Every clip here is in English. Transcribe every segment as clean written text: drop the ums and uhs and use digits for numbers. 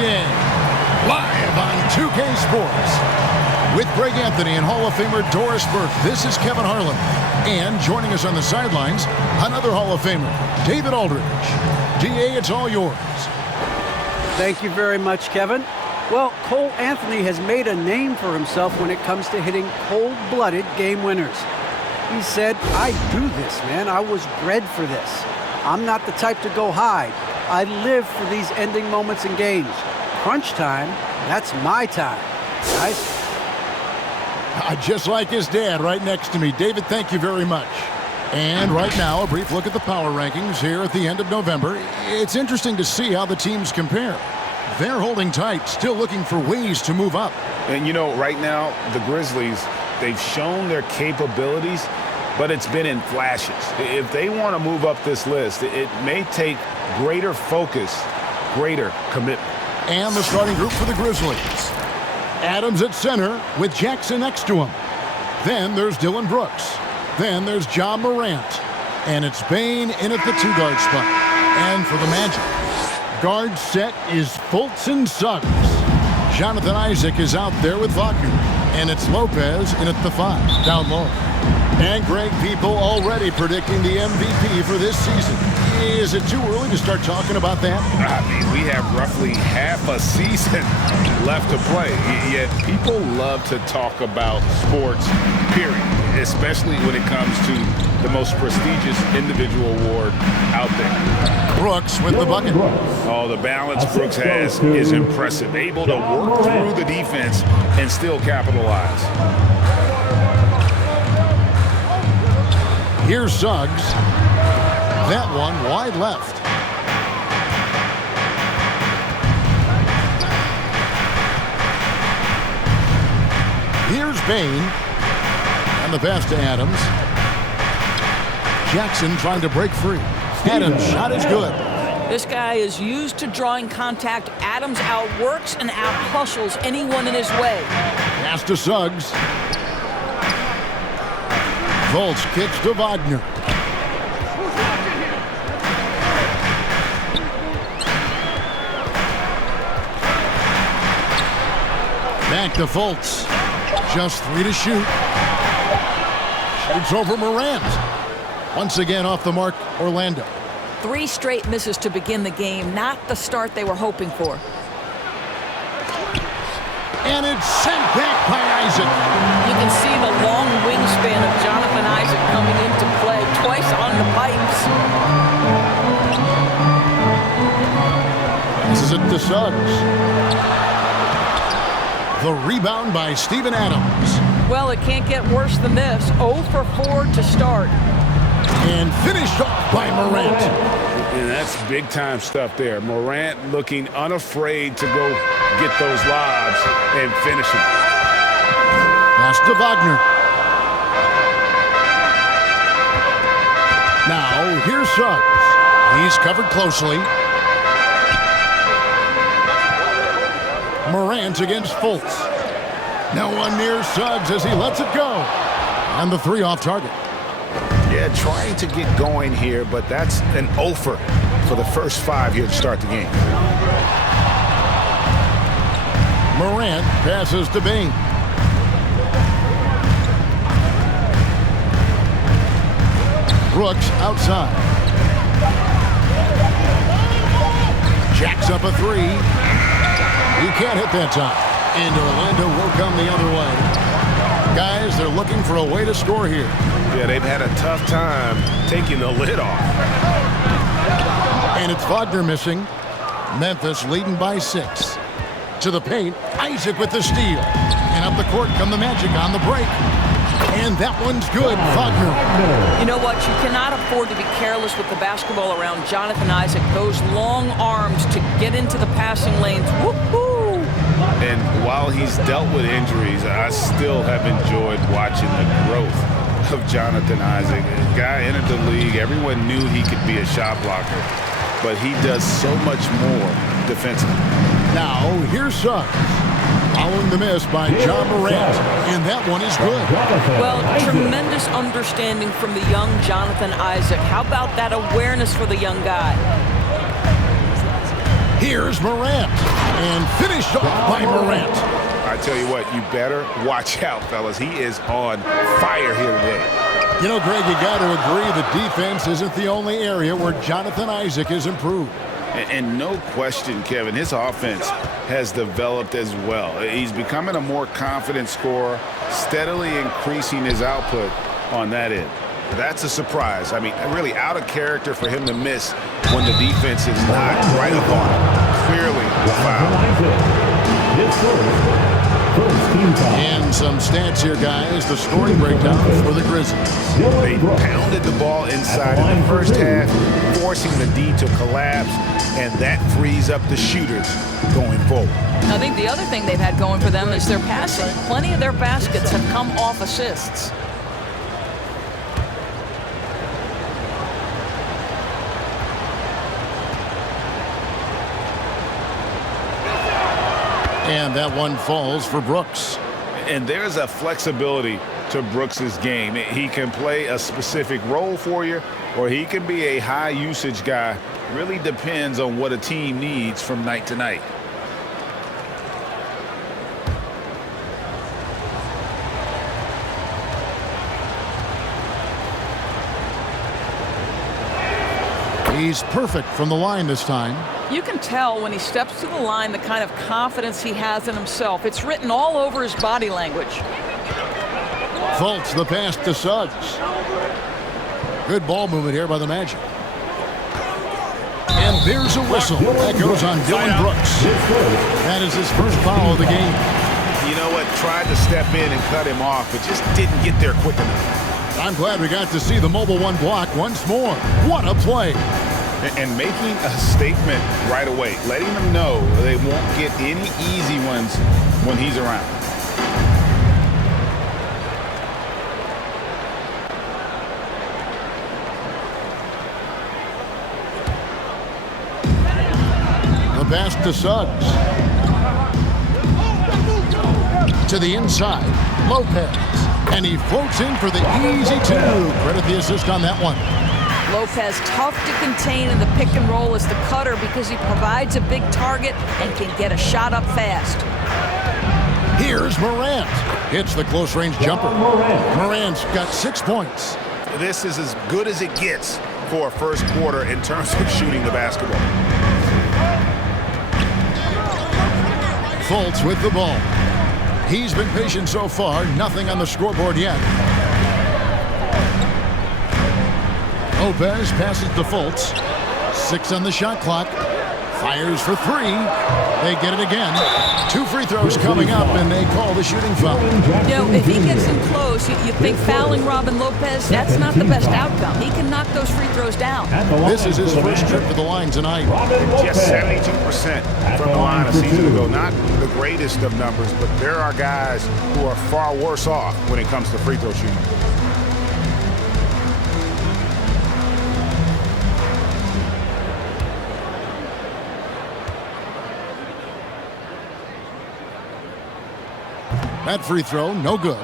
NBA, live on 2K Sports. With Greg Anthony and Hall of Famer Doris Burke, this is Kevin Harlan. And joining us on the sidelines, another Hall of Famer, David Aldridge. DA, it's all yours. Thank you very much, Kevin. Well, Cole Anthony has made a name for himself when it comes to hitting cold-blooded game winners. He said, I do this, man. I was bred for this. I'm not the type to go hide. I live for these ending moments in games. Crunch time, that's my time. Guys? Just like his dad right next to me. David, thank you very much. And right now, a brief look at the power rankings here at the end of November. It's interesting to see how the teams compare. They're holding tight, still looking for ways to move up. And you know, right now, the Grizzlies, they've shown their capabilities, but it's been in flashes. If they want to move up this list, it may take greater focus, greater commitment. And the starting group for the Grizzlies. Adams at center with Jackson next to him. Then there's Dillon Brooks. Then there's John Morant. And it's Bane in at the two-guard spot. And for the Magic, guard set is Fultz and Suggs. Jonathan Isaac is out there with Wagner. And it's Lopez in at the 5, down low. And Greg, people already predicting the MVP for this season. Is it too early to start talking about that? I mean, we have roughly half a season left to play. Yet people love to talk about sports, period, especially when it comes to the most prestigious individual award out there. Brooks with the bucket. Oh, the balance Brooks has is impressive. Able to work through the defense and still capitalize. Here's Suggs. That one wide left. Here's Bane. And the pass to Adams. Jackson trying to break free. Adams' shot is good. This guy is used to drawing contact. Adams outworks and out-hustles anyone in his way. Pass to Suggs. Fultz kicks to Wagner. Back to Fultz. Just 3 to shoot. Shoots over Morant. Once again off the mark, Orlando. 3 straight misses to begin the game. Not the start they were hoping for. And it's sent back by Isaac. You can see the long wingspan of Jonathan Isaac coming into play twice on the pipes. This is it to Suggs. The rebound by Steven Adams. Well, it can't get worse than this. 0 for 4 to start. And finished off by Morant. And that's big-time stuff there. Morant looking unafraid to go get those lobs and finish them. Pass to Wagner. Now, here's Suggs. He's covered closely. Morant against Fultz. No one near Suggs as he lets it go. And the 3 off target. Yeah, trying to get going here, but that's an offer for the first 5 here to start the game. Morant passes to Bane. Brooks outside. Jacks up a 3. He can't hit that time. And Orlando will come the other way. Guys, they're looking for a way to score here. Yeah, they've had a tough time taking the lid off. And it's Wagner missing. Memphis leading by 6. To the paint, Isaac with the steal. And up the court come the Magic on the break. And that one's good, Wagner. You know what? You cannot afford to be careless with the basketball around Jonathan Isaac. Those long arms to get into the passing lanes. Woo-hoo! And while he's dealt with injuries, I still have enjoyed watching the growth of Jonathan Isaac. The guy entered the league. Everyone knew he could be a shot blocker, but he does so much more defensively. Now, here's Suggs. Following the miss by John Morant. And that one is good. Well, tremendous understanding from the young Jonathan Isaac. How about that awareness for the young guy? Here's Morant. And finished off by Morant. I tell you what, you better watch out, fellas. He is on fire here today. You know, Greg, you got to agree the defense isn't the only area where Jonathan Isaac has improved. And no question, Kevin, his offense has developed as well. He's becoming a more confident scorer, steadily increasing his output on that end. That's a surprise. I mean, really out of character for him to miss when the defense is not right up on him. Clearly a foul. And some stats here, guys. The scoring breakdown for the Grizzlies. They pounded the ball inside in the first half, forcing the D to collapse, and that frees up the shooters going forward. I think the other thing they've had going for them is their passing. Plenty of their baskets have come off assists. And that one falls for Brooks. And there's a flexibility to Brooks's game. He can play a specific role for you, or he can be a high usage guy. Really depends on what a team needs from night to night. He's perfect from the line this time. You can tell when he steps to the line the kind of confidence he has in himself. It's written all over his body language. Fultz the pass to Suggs. Good ball movement here by the Magic. And there's a whistle. That goes on Dillon Brooks. That is his first foul of the game. You know what? Tried to step in and cut him off, but just didn't get there quick enough. I'm glad we got to see the mobile one block once more. What a play. And making a statement right away, letting them know they won't get any easy ones when he's around. The pass to Suggs. To the inside, Lopez. And he floats in for the easy two. Credit the assist on that one. Lopez tough to contain in the pick and roll as the cutter because he provides a big target and can get a shot up fast. Here's Morant. Hits the close range jumper. Morant's got 6 points. This is as good as it gets for a first quarter in terms of shooting the basketball. Fultz with the ball. He's been patient so far. Nothing on the scoreboard yet. Lopez passes to Fultz. 6 on the shot clock. Fires for 3. They get it again. 2 free throws coming up, and they call the shooting foul. You know, if he gets in close, you think fouling Robin Lopez, that's not the best outcome. He can knock those free throws down. This is his first trip to the line tonight. Just 72% from the line a season ago. Not the greatest of numbers, but there are guys who are far worse off when it comes to free throw shooting. That free throw, no good.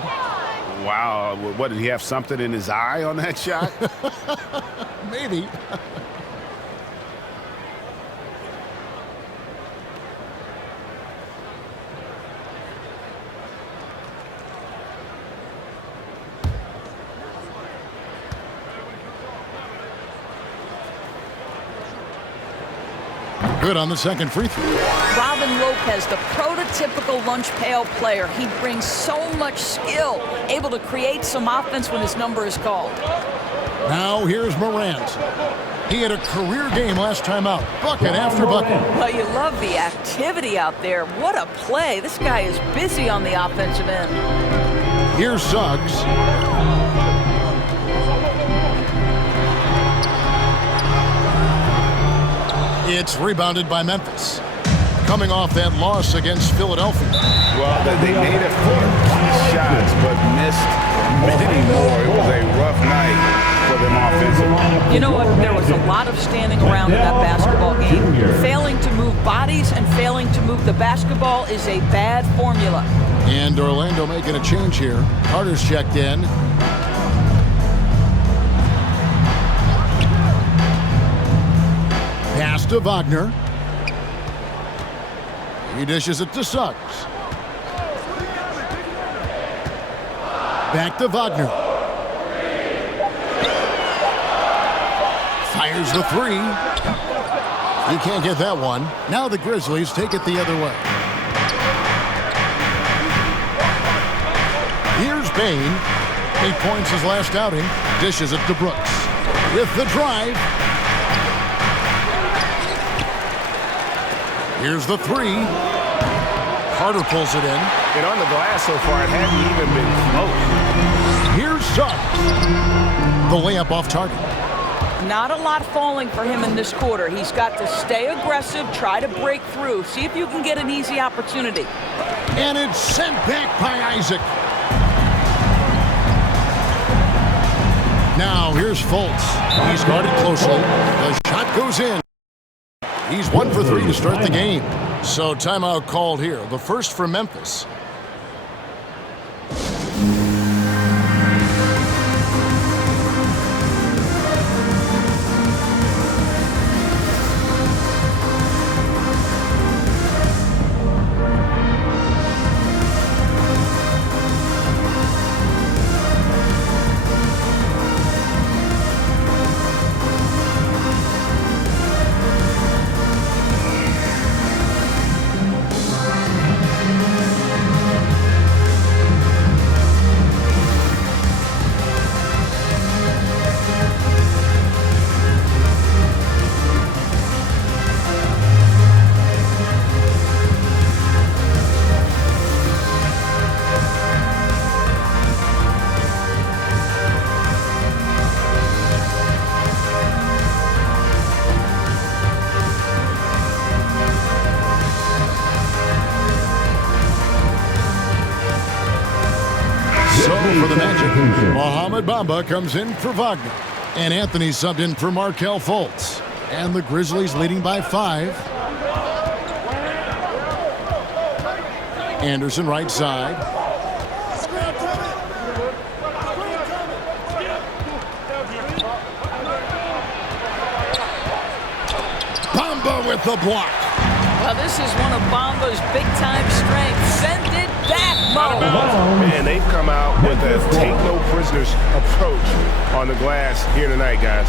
Wow, what, did he have something in his eye on that shot? Maybe. Good on the second free throw. Robin Lopez, the prototypical lunch pail player. He brings so much skill, able to create some offense when his number is called. Now here's Morant. He had a career game last time out. Bucket after bucket. Well, you love the activity out there. What a play. This guy is busy on the offensive end. Here's Suggs. It's rebounded by Memphis. Coming off that loss against Philadelphia. Well, they made a few key shots, but missed many more. It was a rough night for them offensively. You know what? There was a lot of standing around in that basketball game. Failing to move bodies and failing to move the basketball is a bad formula. And Orlando making a change here. Carter's checked in. Pass to Wagner. He dishes it to Suggs. Back to Wagner. Fires the three. He can't get that one. Now the Grizzlies take it the other way. Here's Bane. 8 points his last outing. Dishes it to Brooks. With the drive. Here's the three. Carter pulls it in. And on the glass so far, it hadn't even been close. Here's Suggs. The layup off target. Not a lot falling for him in this quarter. He's got to stay aggressive, try to break through, see if you can get an easy opportunity. And it's sent back by Isaac. Now here's Fultz. He's guarded closely. The shot goes in. He's 1 for 3 to start the game. So timeout called here. The first for Memphis. For the Magic, Mohamed Bamba comes in for Wagner. And Anthony subbed in for Markelle Fultz. And the Grizzlies leading by 5. Anderson right side. Bamba with the block. Well, this is one of Bamba's big-time strengths. Send it back, Mo. Man, they've come out with a take-no-prisoners approach on the glass here tonight, guys.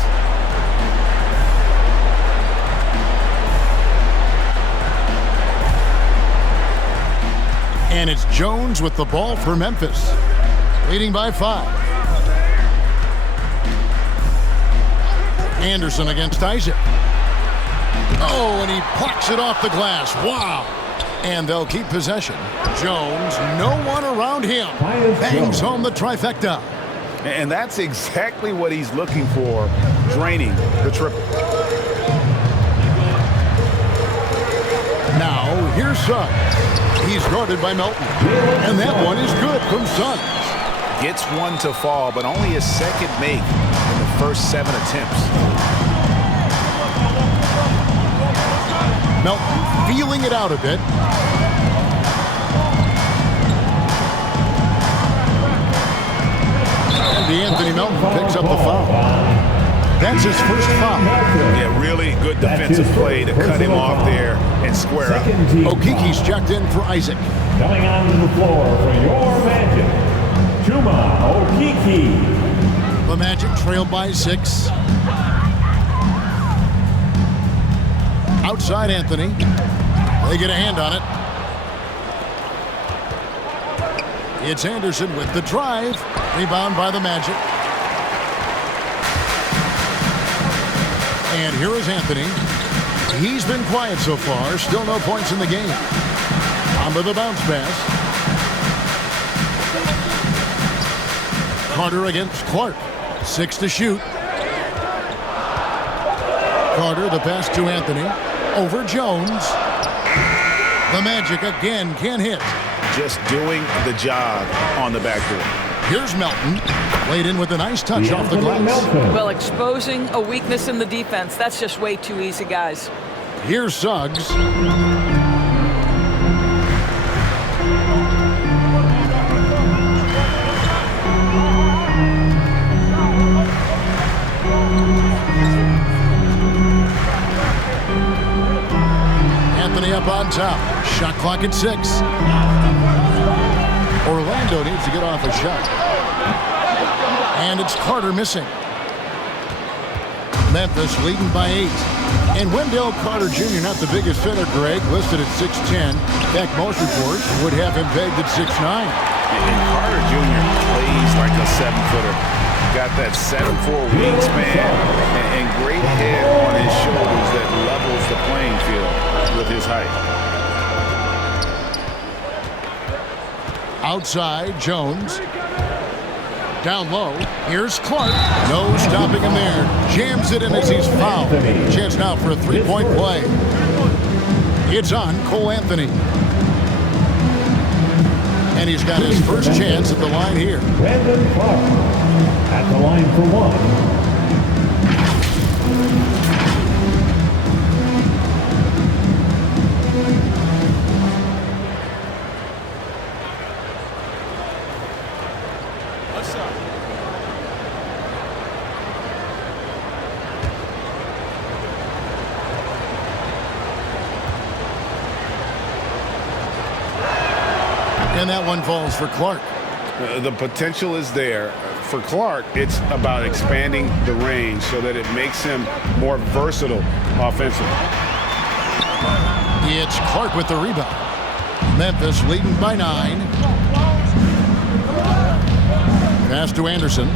And it's Jones with the ball for Memphis, leading by 5. Anderson against Isaac. Oh, and he plucks it off the glass. Wow. And they'll keep possession. Jones, no one around him. Bangs home the trifecta. And that's exactly what he's looking for, draining the triple. Now, here's Suggs. He's guarded by Melton. And that one is good from Suggs. Gets one to fall, but only his second make in the first 7 attempts. Melton feeling it out a bit. And Anthony Melton picks up the foul. That's his first foul. Yeah, really good defensive play to cut him off there and square up. Okiki's checked in for Isaac. Coming onto the floor for your Magic, Chuma Okeke. The Magic trailed by 6. Outside Anthony. They get a hand on it. It's Anderson with the drive. Rebound by the Magic. And here is Anthony. He's been quiet so far. Still no points in the game. On with the bounce pass. Carter against Clark. 6 to shoot. Carter, the pass to Anthony. Over Jones. The Magic again can't hit. Just doing the job on the backboard. Here's Melton. Laid in with a nice touch off the glass. Well, exposing a weakness in the defense. That's just way too easy, guys. Here's Suggs. Anthony up on top. Shot clock at 6. Orlando needs to get off a shot. And it's Carter missing. Memphis leading by 8. And Wendell Carter Jr., not the biggest fitter, Greg, listed at 6'10". In fact, most reports would have him pegged at 6'9". And Carter Jr. plays like a 7-footer. Got that 7'4" wingspan and great head on his shoulders that levels the playing field with his height. Outside, Jones. Down low, here's Clark. No stopping him there. Jams it in as he's fouled. Chance now for a three-point play. It's on Cole Anthony. And he's got his first chance at the line here. Brandon Clark at the line for 1. And that one falls for Clark. The potential is there. For Clark, it's about expanding the range so that it makes him more versatile offensively. It's Clark with the rebound. Memphis leading by 9. Pass to Anderson.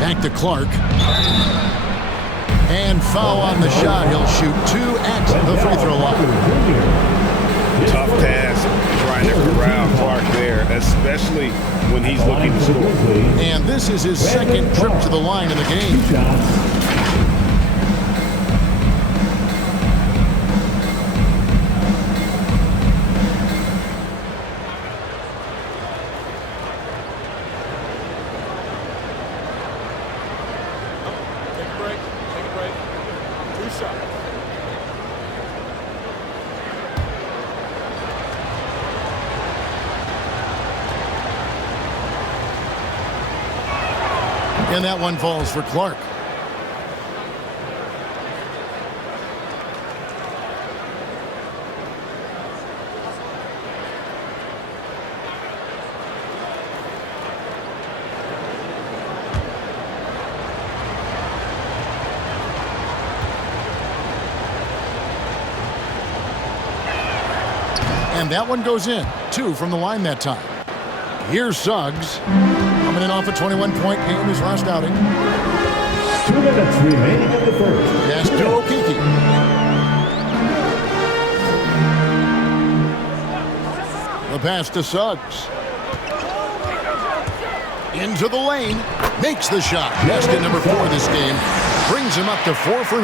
Back to Clark. And foul on the shot. He'll shoot 2 at the free throw line. Tough task trying to corral Clark there, especially when he's looking to score. And this is his second trip to the line in the game. Take a break. Take a break. 2 shots. And that one falls for Clark. And that one goes in. 2 from the line that time. Here's Suggs. Coming in off a 21-point game his last outing. 2 minutes remaining in the first. Pass to Okeke. The pass to Suggs. Into the lane. Makes the shot. Basket number 4 this game. Brings him up to 4 for 9.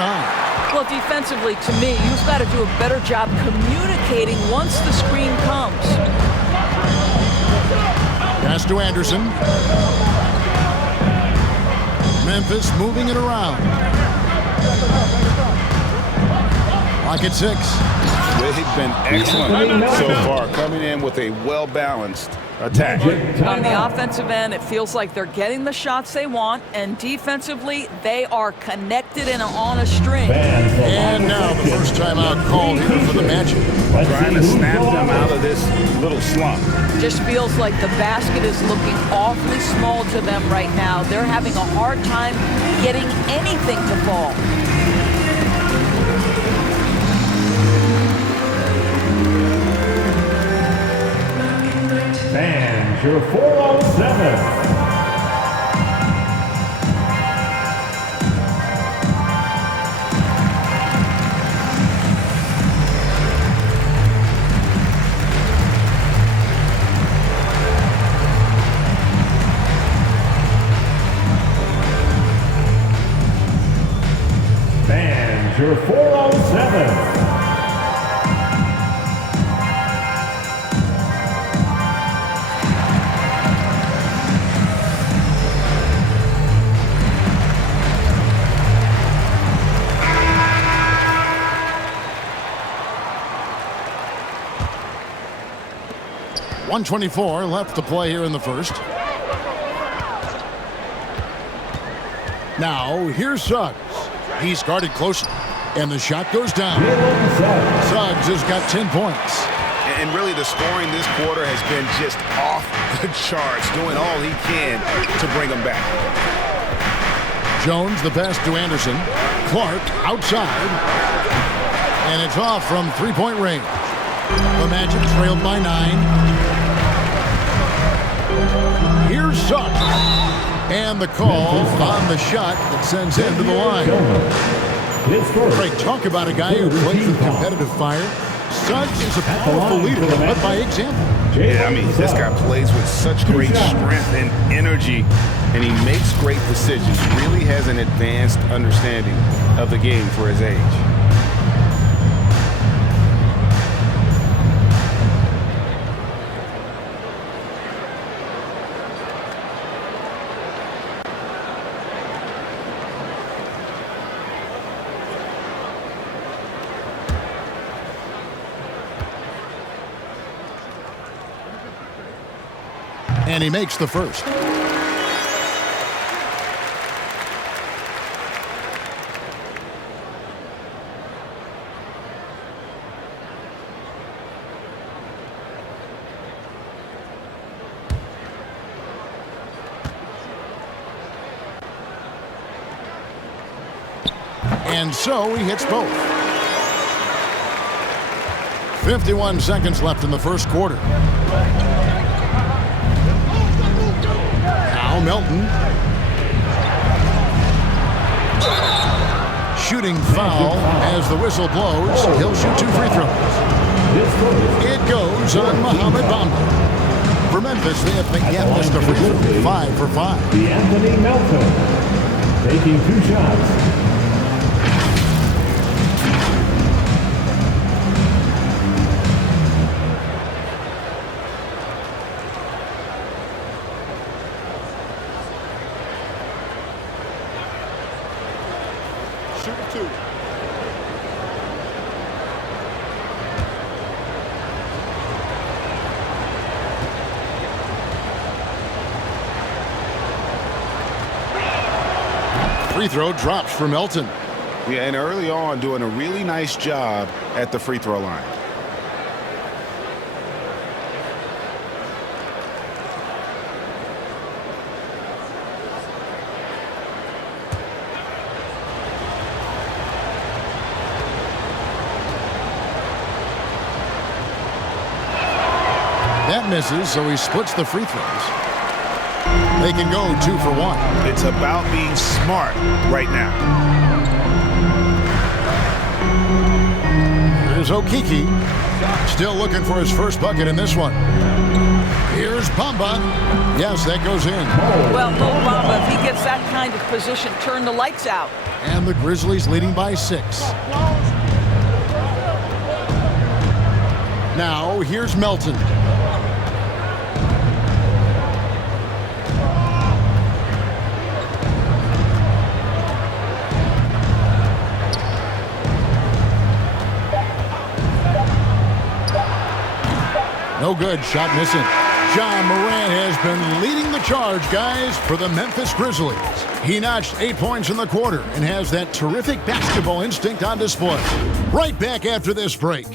Well, defensively, to me, you've got to do a better job communicating once the screen comes. Pass to Anderson. Memphis moving it around. Clock at 6. They've been excellent so far, coming in with a well-balanced attack. On the offensive end, it feels like they're getting the shots they want, and defensively, they are connected and on a string. And now the first timeout called here for the Magic. Trying to snap them out of this little slump. Just feels like the basket is looking awfully small to them right now. They're having a hard time getting anything to fall. Fans, your 407. Fans, your 407. .124 left to play here in the first. Now, here's Suggs. He's guarded closely. And the shot goes down. Suggs has got 10 points. And really, the scoring this quarter has been just off the charts, doing all he can to bring them back. Jones, the pass to Anderson. Clark outside. And it's off from three-point range. The Magic trailed by 9. Here's Suggs. And the call on the shot that sends him to the line. Great talk about a guy who plays with competitive fire. Suggs is a powerful leader, but by example. Yeah, I mean, this guy plays with such great strength and energy, and he makes great decisions. Really has an advanced understanding of the game for his age. And he makes the first. And so he hits both. 51 seconds left in the first quarter. Melton. Shooting foul as the whistle blows. He'll shoot 2 free throws. It goes on Mohamed Bamba. For Memphis, they have missed a free throw. 5 for 5. The Anthony Melton taking 2 shots. Free throw drops for Melton. Yeah, and early on doing a really nice job at the free throw line. That misses, so he splits the free throws. They can go 2 for 1. It's about being smart right now. Here's Okeke. Still looking for his first bucket in this one. Here's Bamba. Yes, that goes in. Well, no, Bamba, if he gets that kind of position, turn the lights out. And the Grizzlies leading by 6. Now, here's Melton. No good. Shot missing. Ja Morant has been leading the charge, guys, for the Memphis Grizzlies. He notched 8 points in the quarter and has that terrific basketball instinct on display. Right back after this break.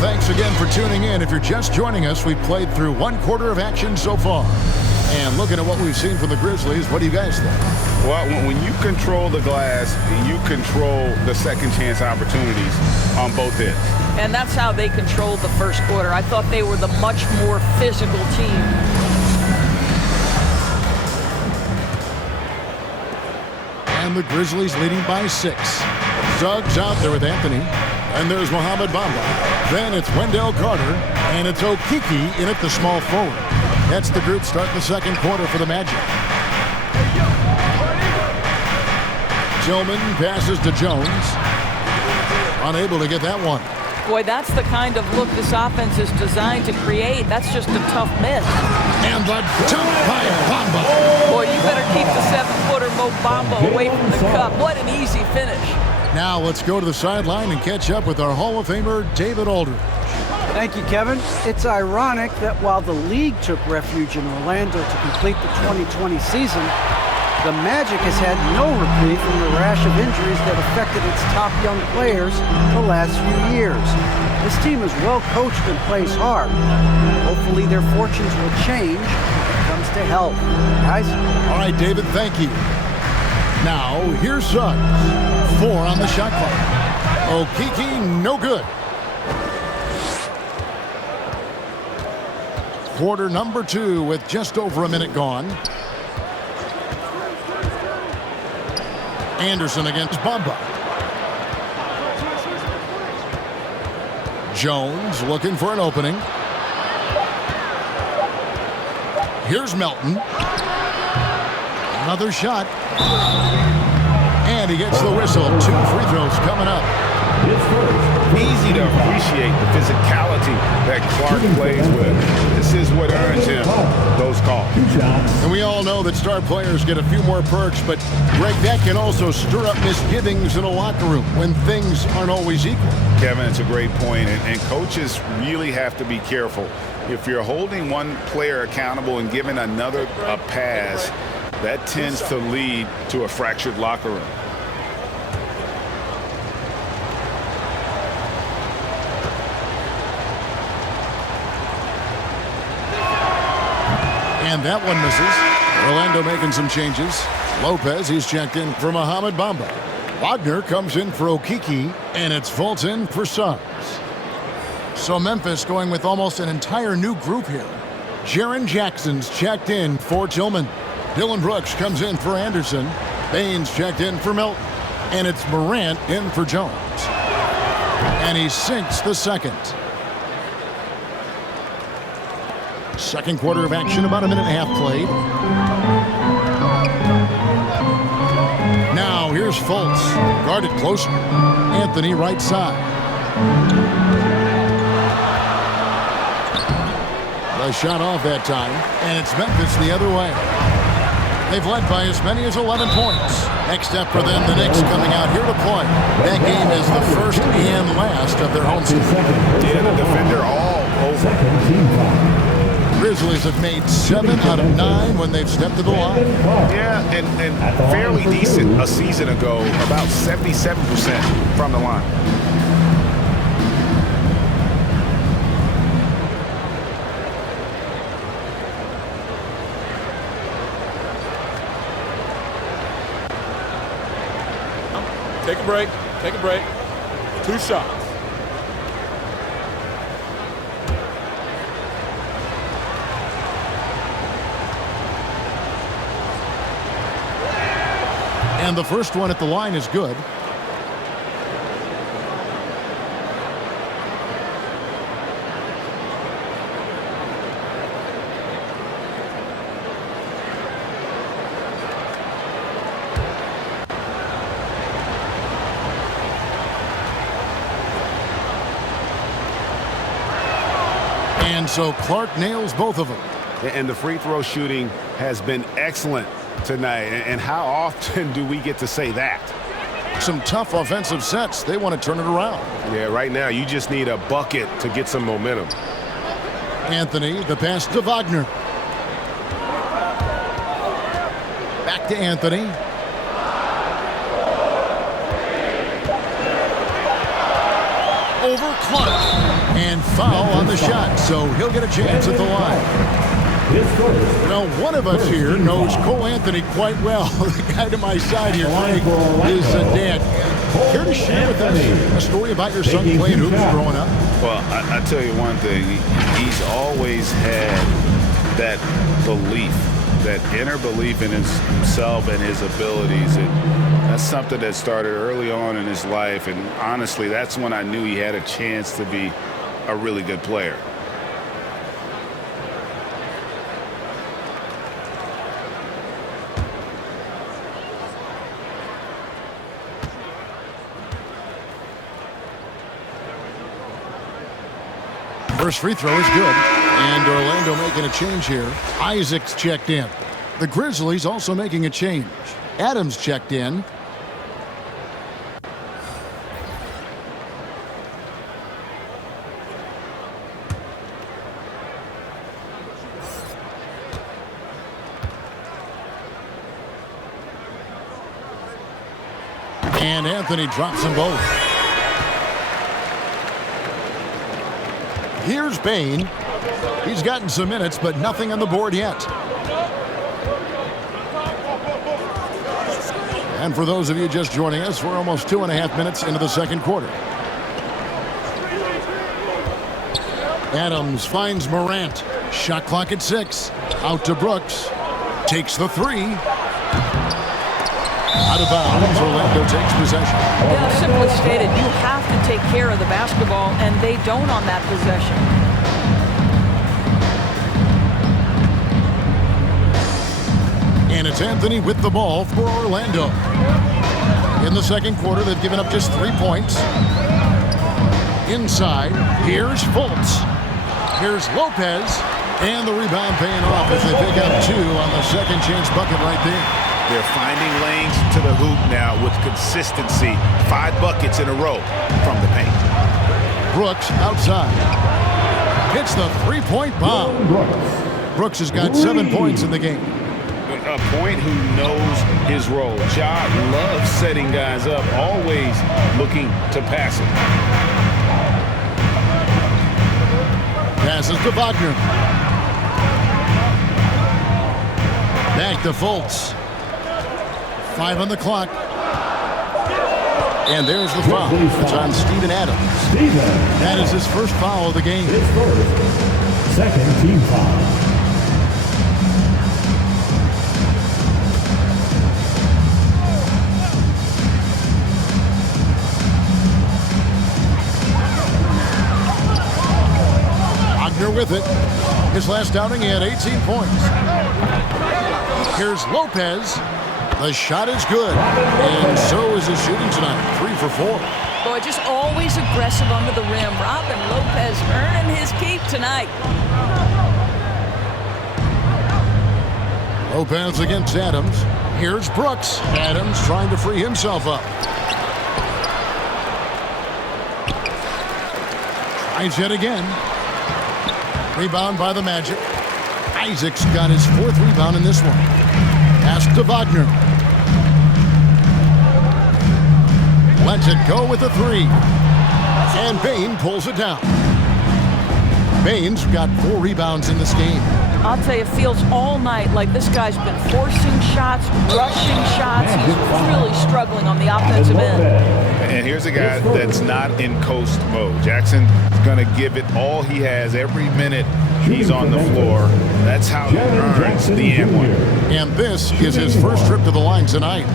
Thanks again for tuning in. If you're just joining us, we've played through 1 quarter of action so far. And looking at what we've seen from the Grizzlies, what do you guys think? Well, when you control the glass, you control the second chance opportunities on both ends. And that's how they controlled the first quarter. I thought they were the much more physical team. And the Grizzlies leading by 6. Suggs out there with Anthony. And there's Mohamed Bamba. Then it's Wendell Carter. And it's Okeke in at the small forward. That's the group starting the second quarter for the Magic. Tillman passes to Jones. Unable to get that one. Boy, that's the kind of look this offense is designed to create. That's just a tough miss. And And the dunk by Bamba. Boy, you better keep the 7-footer Mo Bamba away from the cup. What an easy finish. Now let's go to the sideline and catch up with our Hall of Famer, David Aldridge. Thank you, Kevin. It's ironic that while the league took refuge in Orlando to complete the 2020 season, the Magic has had no reprieve from the rash of injuries that affected its top young players the last few years. This team is well coached and plays hard. Hopefully their fortunes will change when it comes to health. Guys? All right, David, thank you. Now, here's Suggs. 4 on the shot clock. Okeke, no good. Quarter number 2 with just over a minute gone. Anderson against Bamba. Jones looking for an opening. Here's Melton. Another shot. And he gets the whistle. 2 free throws coming up. Easy to appreciate the physicality that Clark plays with. This is what earns him those calls. And we all know that star players get a few more perks, but Greg, that can also stir up misgivings in a locker room when things aren't always equal. Kevin, it's a great point, and coaches really have to be careful. If you're holding one player accountable and giving another a pass, that tends to lead to a fractured locker room. And that one misses. Orlando making some changes. Lopez, he's checked in for Mohamed Bamba. Wagner comes in for Okeke, and it's Fulton for Suggs. So Memphis going with almost an entire new group here. Jaren Jackson's checked in for Tillman. Dylan Brooks comes in for Anderson. Baines checked in for Melton. And it's Morant in for Jones. And he sinks the second. Second quarter of action, about a minute and a half played. Now here's Fultz, guarded closer. Anthony right side. The shot off that time, and it's Memphis the other way. They've led by as many as 11 points. Next step for them, the Knicks coming out here to play. That game is the first and last of their home season. Yeah, the defender all over. Grizzlies have made 7 out of 9 when they've stepped to the line. Yeah, and fairly decent a season ago, about 77% from the line. Take a break. Take a break. 2 shots. And the first one at the line is good. And so Clark nails both of them. And the free throw shooting has been excellent tonight. And how often do we get to say that? Some tough offensive sets. They want to turn it around. Yeah, right now you just need a bucket to get some momentum. Anthony, the pass to Wagner. Back to Anthony. Over Clark. And foul on the shot, so he'll get a chance at the line. Well, one of us here knows Cole Anthony quite well. The guy to my side here, Frank, is a dad. Care to share with us a story about your son playing hoops growing up? Well, I tell you one thing. He's always had that belief, that inner belief in himself and his abilities. And that's something that started early on in his life. And honestly, that's when I knew he had a chance to be a really good player. First free throw is good. And Orlando making a change here. Isaac's checked in. The Grizzlies also making a change. Adams checked in. And Anthony drops them both. Here's Bain. He's gotten some minutes, but nothing on the board yet. And for those of you just joining us, we're almost 2.5 minutes into the second quarter. Adams finds Morant. Shot clock at 6. Out to Brooks. Takes the 3. Out of bounds, Orlando takes possession. Yeah, simply stated, you have to take care of the basketball, and they don't on that possession. And it's Anthony with the ball for Orlando. In the second quarter, they've given up just 3 points. Inside, here's Fultz. Here's Lopez. And the rebound paying off as they pick up 2 on the second chance bucket right there. They're finding lanes to the hoop now with consistency. 5 buckets in a row from the paint. Brooks outside. Hits the three-point bomb. Brooks has got 7 points in the game. A point who knows his role. Ja loves setting guys up, always looking to pass it. Passes to Wagner. Back to Fultz. 5 on the clock. And there's the foul. It's on Steven Adams. That is his first foul of the game. His first. Second team foul. Wagner with it. His last outing, he had 18 points. Here's Lopez. The shot is good, and so is his shooting tonight. 3 for 4. Boy, just always aggressive under the rim. Robin Lopez earning his keep tonight. Lopez against Adams. Here's Brooks. Adams trying to free himself up. Tries yet again. Rebound by the Magic. Isaac's got his 4th rebound in this one. Pass to Wagner. Lets it go with a 3. And Bain pulls it down. Bain's got 4 rebounds in this game. I'll tell you, it feels all night like this guy's been forcing shots, rushing shots. He's really struggling on the offensive end. And here's a guy that's not in coast mode. Jackson's going to give it all he has every minute he's on the floor. That's how he earns the and one. And this is his first trip to the line tonight.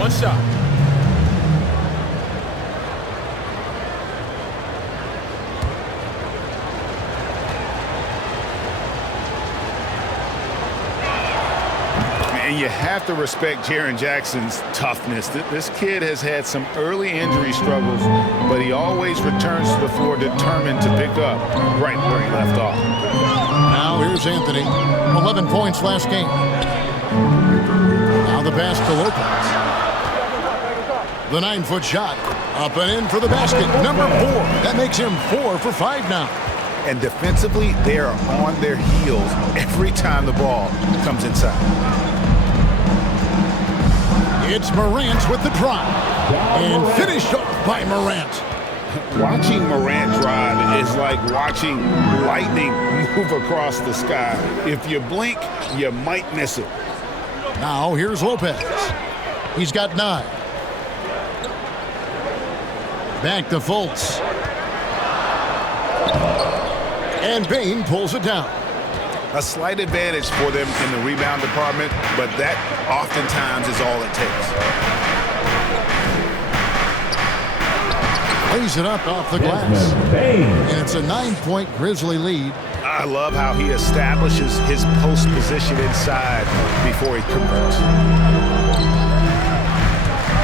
One shot. And you have to respect Jaren Jackson's toughness. This kid has had some early injury struggles, but he always returns to the floor determined to pick up right where he left off. Now here's Anthony. 11 points last game. Now the pass to Lopez. The 9-foot shot. Up and in for the basket. Number 4. That makes him 4 for 5 now. And defensively, they are on their heels every time the ball comes inside. It's Morant with the drive. And finished off by Morant. Watching Morant drive is like watching lightning move across the sky. If you blink, you might miss it. Now here's Lopez. He's got 9. Back to Fultz. And Bain pulls it down. A slight advantage for them in the rebound department, but that oftentimes is all it takes. Lays it up off the glass. And it's a 9-point Grizzly lead. I love how he establishes his post position inside before he converts.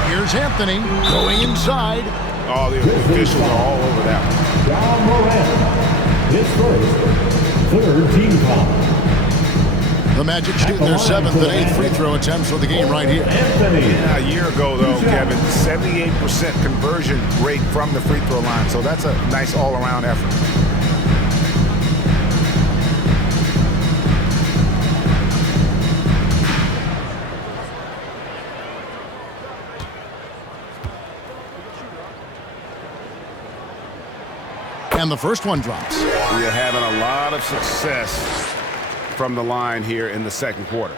Here's Anthony going inside. Oh, the officials are all over that one. John Moran, his first, third team foul. The Magic shooting their 7th and 8th free throw attempts for the game right here. Anthony. Yeah, a year ago, though, Kevin, 78% conversion rate from the free throw line. So that's a nice all-around effort. And the first one drops. We are having a lot of success from the line here in the second quarter.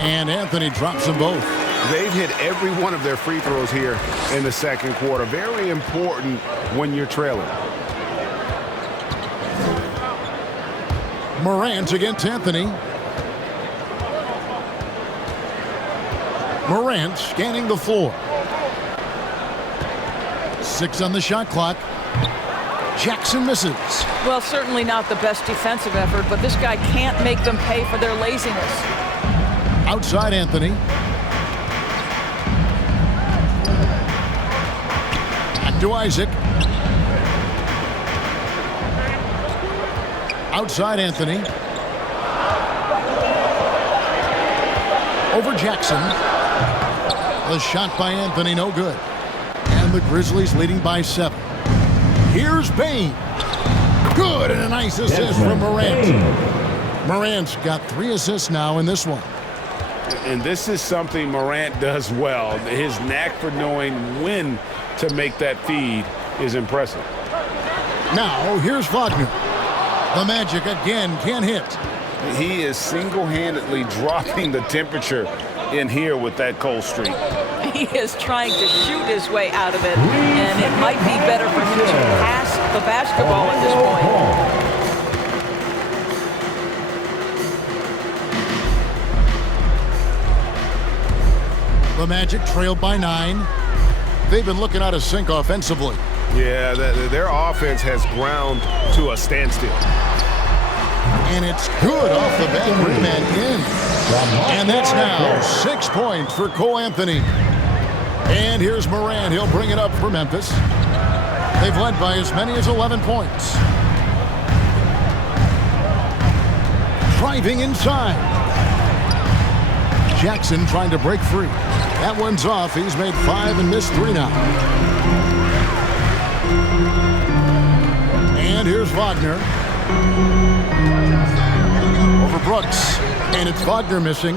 And Anthony drops them both. They've hit every one of their free throws here in the second quarter. Very important when you're trailing. Morant against Anthony. Morant scanning the floor. 6 on the shot clock. Jackson misses. Well, certainly not the best defensive effort, but this guy can't make them pay for their laziness. Outside Anthony. Back to Isaac. Outside Anthony. Over Jackson. The shot by Anthony, no good. And the Grizzlies leading by 7. Here's Bane. Good, and a nice assist from Morant. Morant's got 3 assists now in this one. And this is something Morant does well. His knack for knowing when to make that feed is impressive. Now, here's Wagner. The Magic again can't hit. He is single-handedly dropping the temperature in here with that cold streak. He is trying to shoot his way out of it, and it might be better for him to pass the basketball at this point. The Magic trailed by 9. They've been looking out of sync offensively. Yeah, their offense has ground to a standstill. And it's good off the back rim and in. And that's now 6 points for Cole Anthony. And here's Morant. He'll bring it up for Memphis. They've led by as many as 11 points. Driving inside. Jackson trying to break free. That one's off. He's made 5 and missed 3 now. And here's Wagner. Over Brooks. And it's Wagner missing.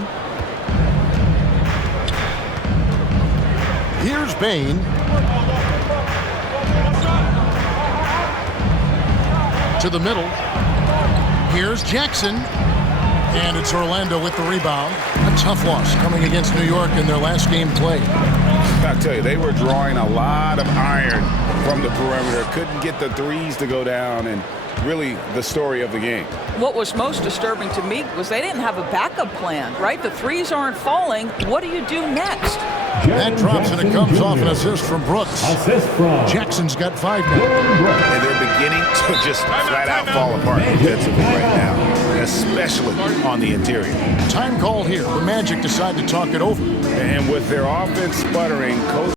Here's Bane. To the middle. Here's Jackson. And it's Orlando with the rebound. A tough loss coming against New York in their last game played. I tell you, they were drawing a lot of iron from the perimeter. Couldn't get the threes to go down, and really the story of the game. What was most disturbing to me was they didn't have a backup plan, right? The threes aren't falling. What do you do next? That drops and it comes off an assist from Brooks. Assist from Jackson's got 5 now. And they're beginning to just flat out fall apart defensively right now, especially on the interior. Time called here. The Magic decide to talk it over. And with their offense sputtering, Coach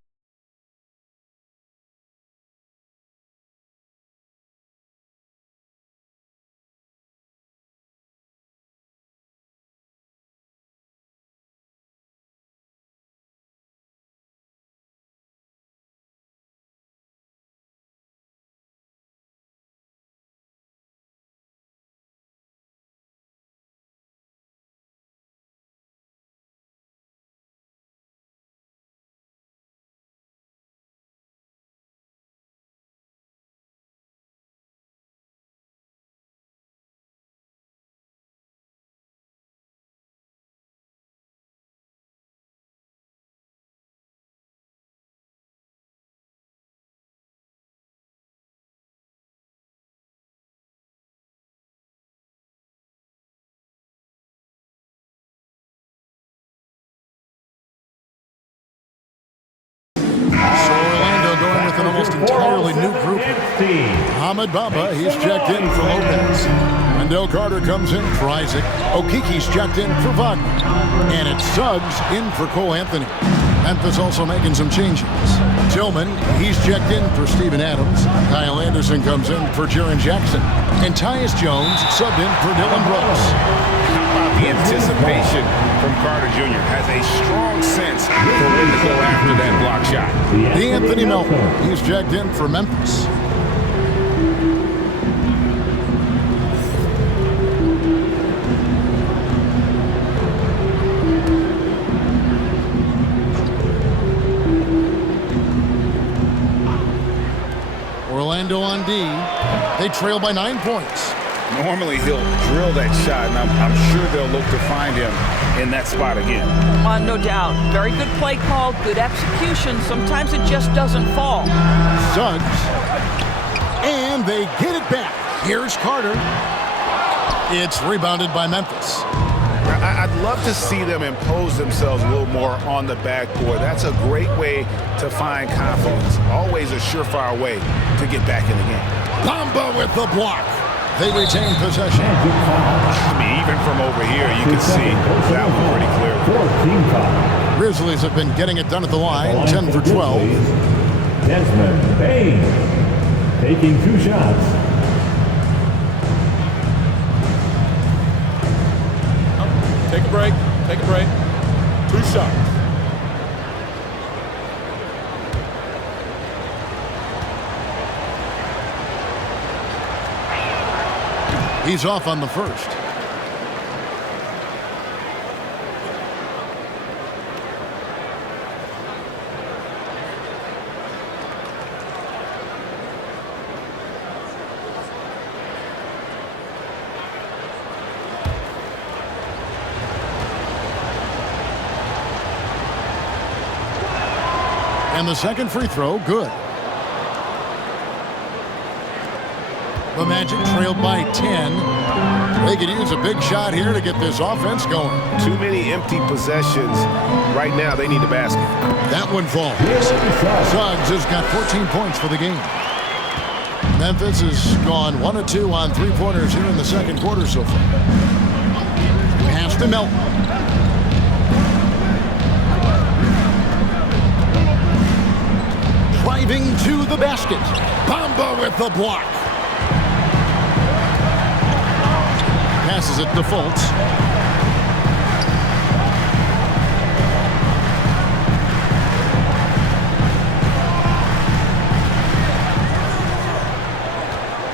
Ahmed Bamba, he's checked in for Lopez. Wendell Carter comes in for Isaac. Okiki's checked in for Wagner. And it's Suggs in for Cole Anthony. Memphis also making some changes. Tillman, he's checked in for Steven Adams. Kyle Anderson comes in for Jaren Jackson. And Tyus Jones subbed in for Dylan Brooks. How about the anticipation from Carter Jr. has a strong sense for when to go after that block shot. Anthony Melton, he's checked in for Memphis. Orlando on D. They trail by 9 points. Normally he'll drill that shot, and I'm sure they'll look to find him in that spot again. No doubt. Very good play call, good execution. Sometimes it just doesn't fall. Suggs. And they get it back. Here's Carter. It's rebounded by Memphis. I'd love to see them impose themselves a little more on the backboard. That's a great way to find confidence. Always a surefire way to get back in the game. Bamba with the block. They retain possession. I mean, even from over here, you can see that one pretty clearly. Grizzlies have been getting it done at the line, 10 for 12. Desmond Bain taking 2 shots. Take a break. Take a break. 2 shots. He's off on the first. And the second free throw, good. The Magic trailed by 10. They could use a big shot here to get this offense going. Too many empty possessions. Right now, they need a basket. That one falls. Suggs has got 14 points for the game. Memphis has gone 1 of 2 on 3-pointers here in the second quarter so far. Pass to Melton. Driving to the basket. Bamba with the block. Passes it, defaults.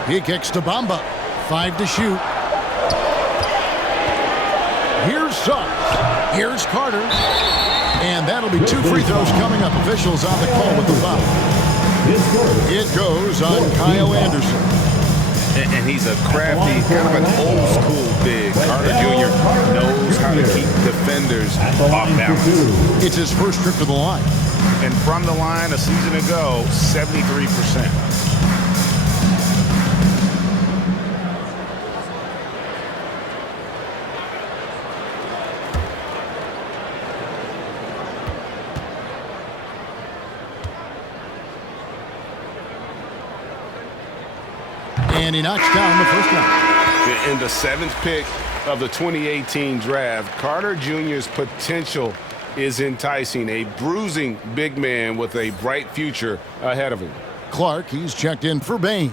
He kicks to Bamba. 5 to shoot. Here's Suggs. Here's Carter. And that'll be 2 free throws coming up. Officials on the call with the foul. It goes on Kyle Anderson. And he's a crafty, kind of an old school big. Carter Jr. knows how to keep defenders off balance. It's his first trip to the line. And from the line a season ago, 73%. And he knocks down the first one. In the 7th pick of the 2018 draft, Carter Jr.'s potential is enticing. A bruising big man with a bright future ahead of him. Clark, he's checked in for Bain.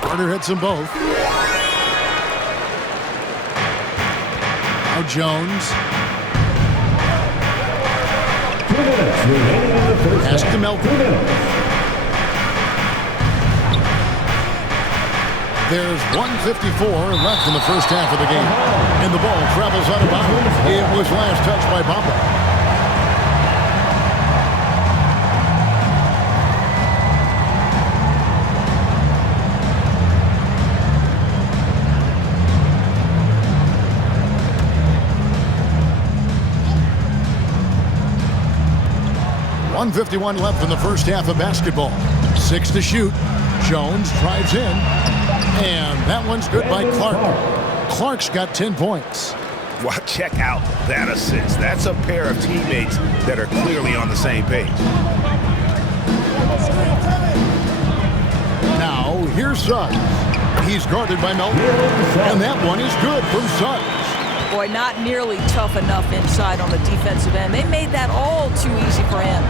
Carter hits them both. Now Jones. Pass to Melton. There's 1:54 left in the first half of the game. And the ball travels out of bounds. It was last touched by Bamba. .151 left in the first half of basketball. 6 to shoot. Jones drives in. And that one's good by Clark. Clark's got 10 points. Well, check out that assist. That's a pair of teammates that are clearly on the same page. Now, here's Suggs. He's guarded by Melton. And that one is good from Suggs. Boy, not nearly tough enough inside on the defensive end. They made that all too easy for him.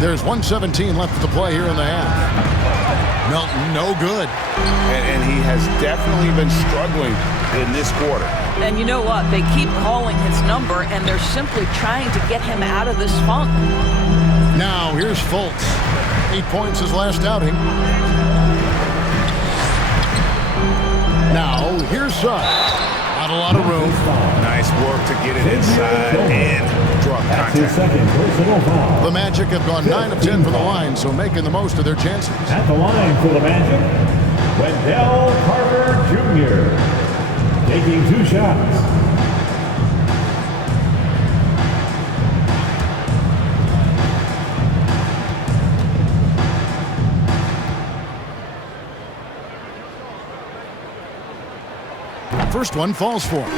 There's 1:17 left to play here in the half. Melton, no good. And he has definitely been struggling in this quarter. And you know what? They keep calling his number, and they're simply trying to get him out of this funk. Now, here's Fultz. 8 points his last outing. Now, here's Suggs. Not a lot of room. Nice work to get it inside and draw That's his contact. second personal foul. The Magic have gone 9 of 10 from the line, so making the most of their chances. At the line for the Magic, Wendell Carter Jr. taking 2 shots. First one falls for him.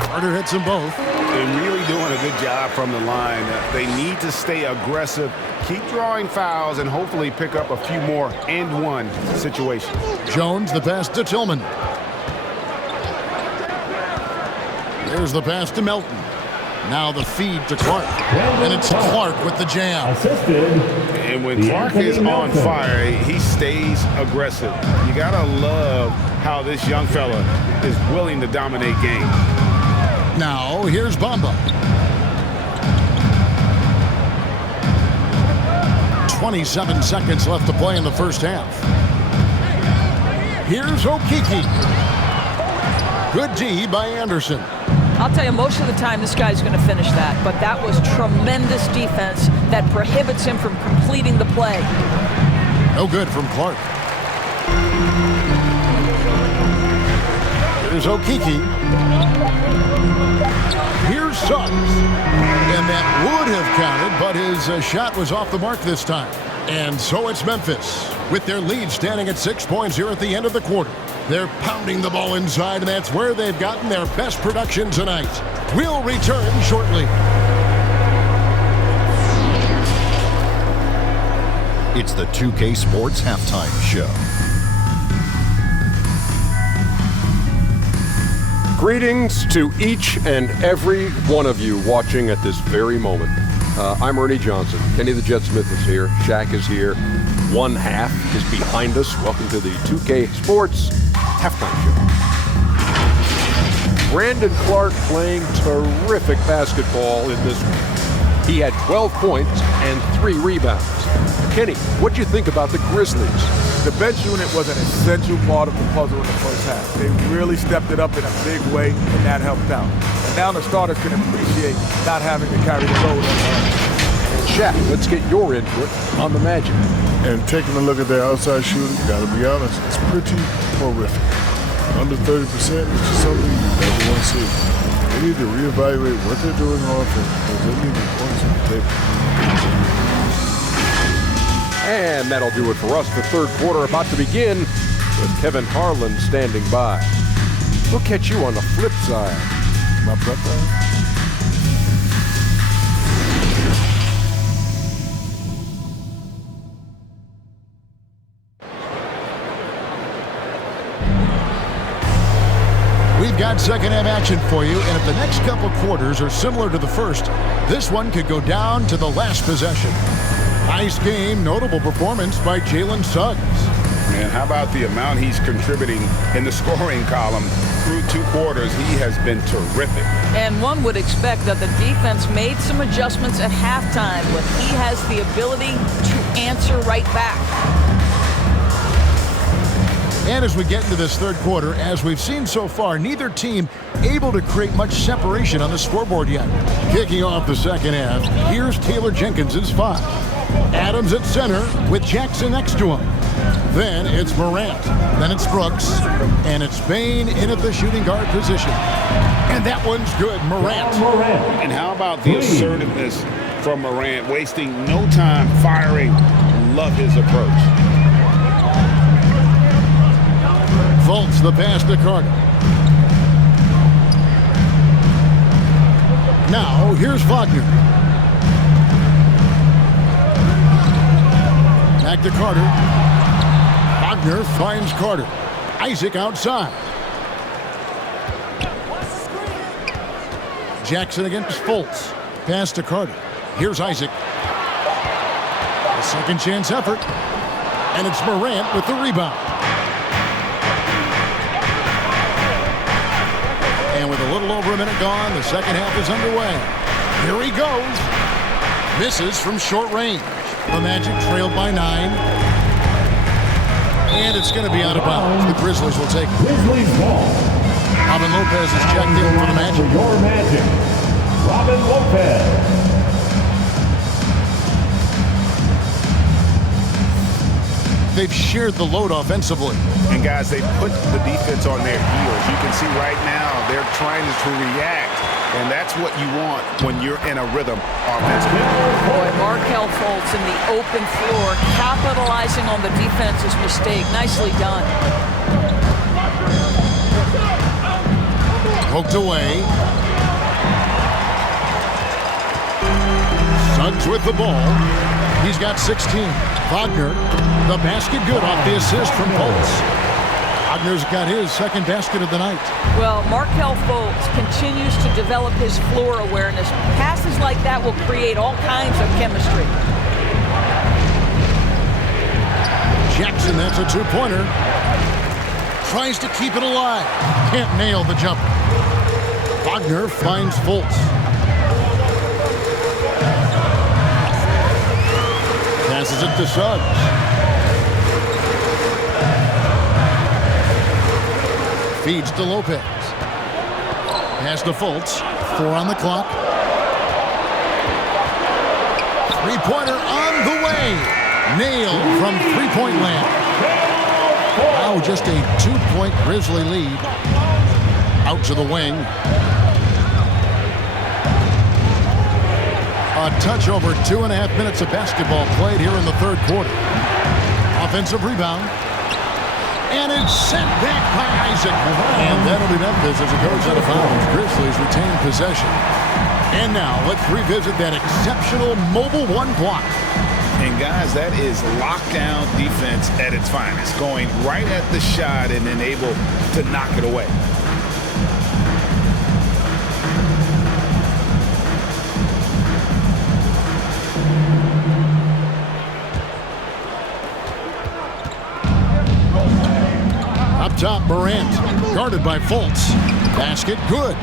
Carter hits them both. They're really doing a good job from the line. They need to stay aggressive, keep drawing fouls, and hopefully pick up a few more and-one situations. Jones, the pass to Tillman. There's the pass to Melton. Now the feed to Clark. And it's Clark with the jam. Assisted. And when Clark is on fire, he stays aggressive. You gotta love how this young fella is willing to dominate games. Now, here's Bamba. 27 seconds left to play in the first half. Here's Okiki. Good D by Anderson. I'll tell you, most of the time this guy's going to finish that, but that was tremendous defense that prohibits him from completing the play. No good from Clark. Here's Okiki. Here's Suggs. And that would have counted, but his shot was off the mark this time. And so it's Memphis, with their lead standing at 6 points here at the end of the quarter. They're pounding the ball inside, and that's where they've gotten their best production tonight. We'll return shortly. It's the 2K Sports Halftime Show. Greetings to each and every one of you watching at this very moment. I'm Ernie Johnson. Kenny the Jet Smith is here. Shaq is here. One half is behind us. Welcome to the 2K Sports Halftime Show. Brandon Clark playing terrific basketball in this one. He had 12 points and 3 rebounds. Kenny, what'd you think about the Grizzlies? The bench unit was an essential part of the puzzle in the first half. They really stepped it up in a big way, and that helped out. And now the starters can appreciate not having to carry the load on them. Shaq, let's get your input on the Magic. And taking a look at their outside shooting, gotta be honest, it's pretty horrific. Under 30%, which is something you never want to see. They need to reevaluate what they're doing on offense because they need the points on the table. And that'll do it for us. The third quarter about to begin with Kevin Harlan standing by. We'll catch you on the flip side. My prep line? We've got second half action for you, and if the next couple quarters are similar to the first, this one could go down to the last possession. Nice game, notable performance by Jalen Suggs. Man, how about the amount he's contributing in the scoring column through 2 quarters? He has been terrific. And one would expect that the defense made some adjustments at halftime, but he has the ability to answer right back. And as we get into this third quarter, as we've seen so far, neither team able to create much separation on the scoreboard yet. Kicking off the second half, here's Taylor Jenkins's 5. Adams at center with Jackson next to him. Then it's Morant. Then it's Brooks. And it's Bain in at the shooting guard position. And that one's good, Morant. And how about the assertiveness from Morant, wasting no time firing. Love his approach. Fultz the pass to Carter. Now here's Wagner. Back to Carter. Wagner finds Carter. Isaac outside. Jackson against Fultz. Pass to Carter. Here's Isaac. A second chance effort. And it's Morant with the rebound. And with a little over a minute gone, the second half is underway. Here he goes. Misses from short range. The Magic trailed by 9. And it's going to be out of bounds. The Grizzlies will take it. Grizzlies ball. Robin Lopez is checked in for the Magic. For your Magic, Robin Lopez. They've shared the load offensively. And guys, they put the defense on their heels. You can see right now they're trying to react. And that's what you want when you're in a rhythm offensively. Boy, Markelle Fultz in the open floor, capitalizing on the defense's mistake. Nicely done. Poked away. Suggs with the ball. He's got 16. Wagner, the basket good off the assist from Fultz. Wagner's got his second basket of the night. Well, Markelle Fultz continues to develop his floor awareness. Passes like that will create all kinds of chemistry. Jackson, that's a two-pointer. Tries to keep it alive. Can't nail the jumper. Wagner finds Fultz. Passes it to Suggs. Feeds to Lopez. Pass to Fultz. 4 on the clock. Three-pointer on the way. Nailed from three-point land. Now just a 2-point Grizzly lead. Out to the wing. A touch over 2.5 minutes of basketball played here in the third quarter. Offensive rebound. And it's sent back by Isaac. And that'll be Memphis as it goes out of bounds. Grizzlies retain possession. And now let's revisit that exceptional mobile one block. And guys, that is lockdown defense at its finest. Going right at the shot and then able to knock it away. Top Morant, guarded by Fultz. Basket good.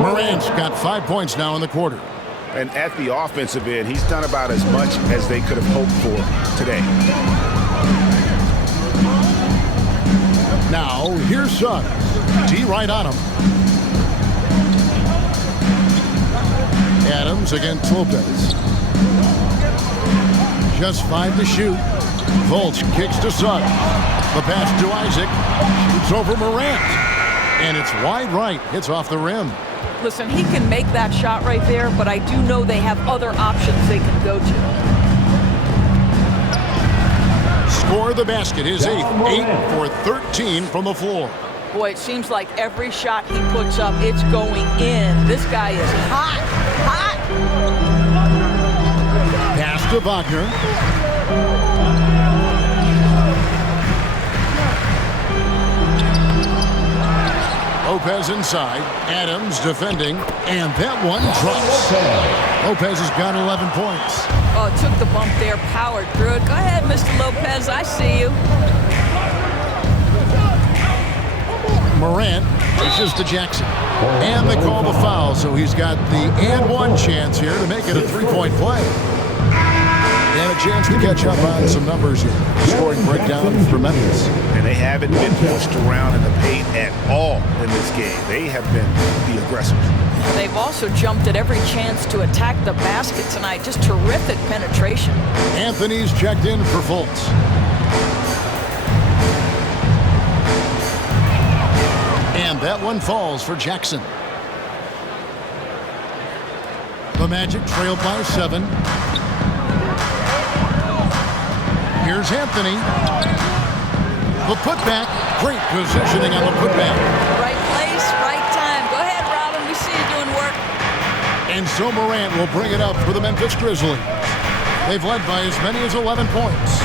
Morant's got 5 points now in the quarter. And at the offensive end, he's done about as much as they could have hoped for today. Now, here's Suggs. D right on him. Adams against Lopez. Just 5 to shoot. Fultz kicks to Suggs. The pass to Isaac. Shoots over Morant. And it's wide right. Hits off the rim. Listen, he can make that shot right there, but I do know they have other options they can go to. Score the basket. His 8th. 8 for 13 from the floor. Boy, it seems like every shot he puts up, it's going in. This guy is hot. Hot. Pass to Wagner. Lopez inside. Adams defending. And that one drops. Lopez has got 11 points. Oh, took the bump there. Powered through it. Go ahead, Mr. Lopez. I see you. Morant pushes to Jackson. And they call the foul, so he's got the and one chance here to make it a 3-point play. And a chance to catch up on some numbers here. Scoring breakdown for Memphis. And they haven't been pushed around in the paint at all in this game. They have been the aggressors. They've also jumped at every chance to attack the basket tonight. Just terrific penetration. Anthony's checked in for Fultz. And that one falls for Jackson. The Magic trail by 7. Here's Anthony. The putback. Great positioning on the putback. Right place, right time. Go ahead, Robin. We see you doing work. And so Morant will bring it up for the Memphis Grizzlies. They've led by as many as 11 points.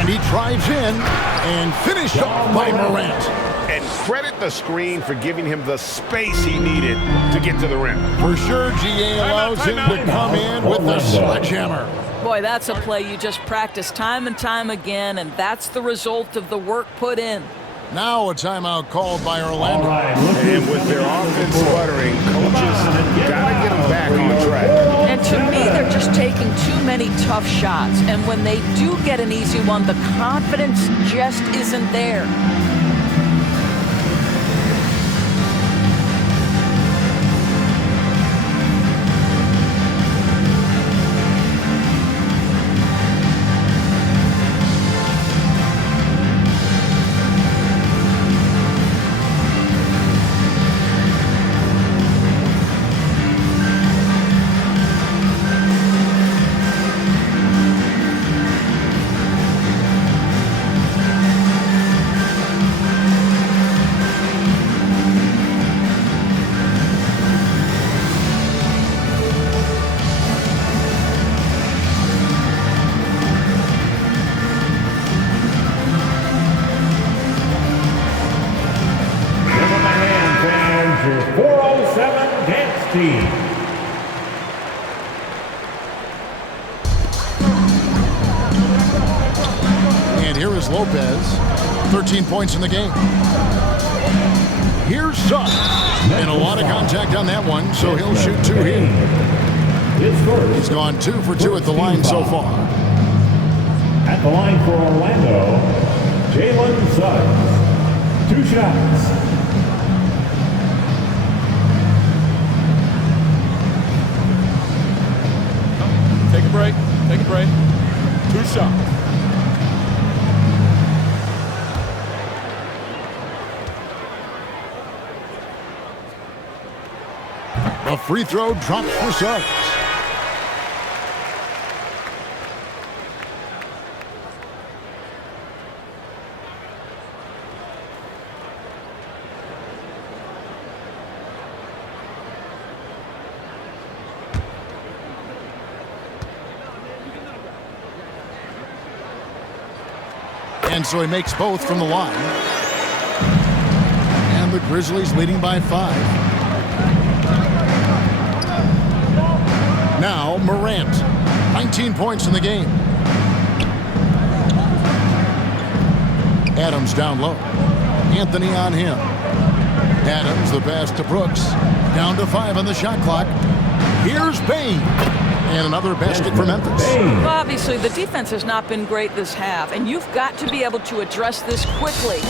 And he drives in and finished off by Morant. And credit the screen for giving him the space he needed to get to the rim. For sure, GA allows him to come in with the sledgehammer. Boy, that's a play you just practice time and time again, and that's the result of the work put in. Now a timeout called by Orlando. And with their offense sputtering, coaches got to get them back on track. And to me, they're just taking too many tough shots. And when they do get an easy one, the confidence just isn't there. And here is Lopez, 13 points in the game. Here's Suggs, and a lot of contact on that one, so he'll shoot 2 here. He's gone 2 for 2 at the line so far. At the line for Orlando, Jalen Suggs. 2 shots. Take a break. Take a break. 2 shots. A free throw drops for Suggs. And so he makes both from the line. And the Grizzlies leading by 5. Now Morant, 19 points in the game. Adams down low. Anthony on him. Adams, the pass to Brooks. Down to 5 on the shot clock. Here's Bane. And another basket for Memphis. Well, obviously, the defense has not been great this half, and you've got to be able to address this quickly.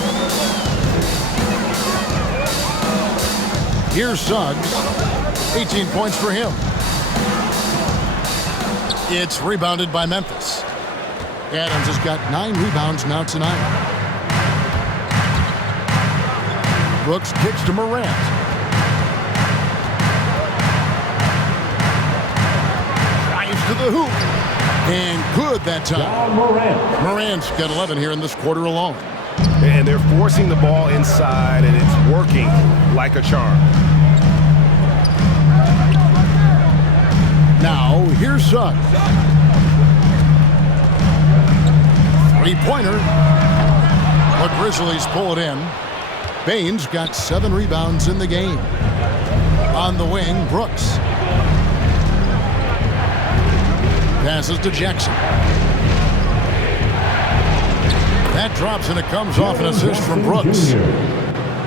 Here's Suggs. 18 points for him. It's rebounded by Memphis. Adams has got 9 rebounds now tonight. Brooks kicks to Morant. To the hoop, and good that time. Morant's got 11 here in this quarter alone. And they're forcing the ball inside, and it's working like a charm. Now, here's Suggs. 3-pointer. The Grizzlies pull it in. Baines got 7 rebounds in the game. On the wing, Brooks. Passes to Jackson. That drops, and it comes off an assist from Brooks.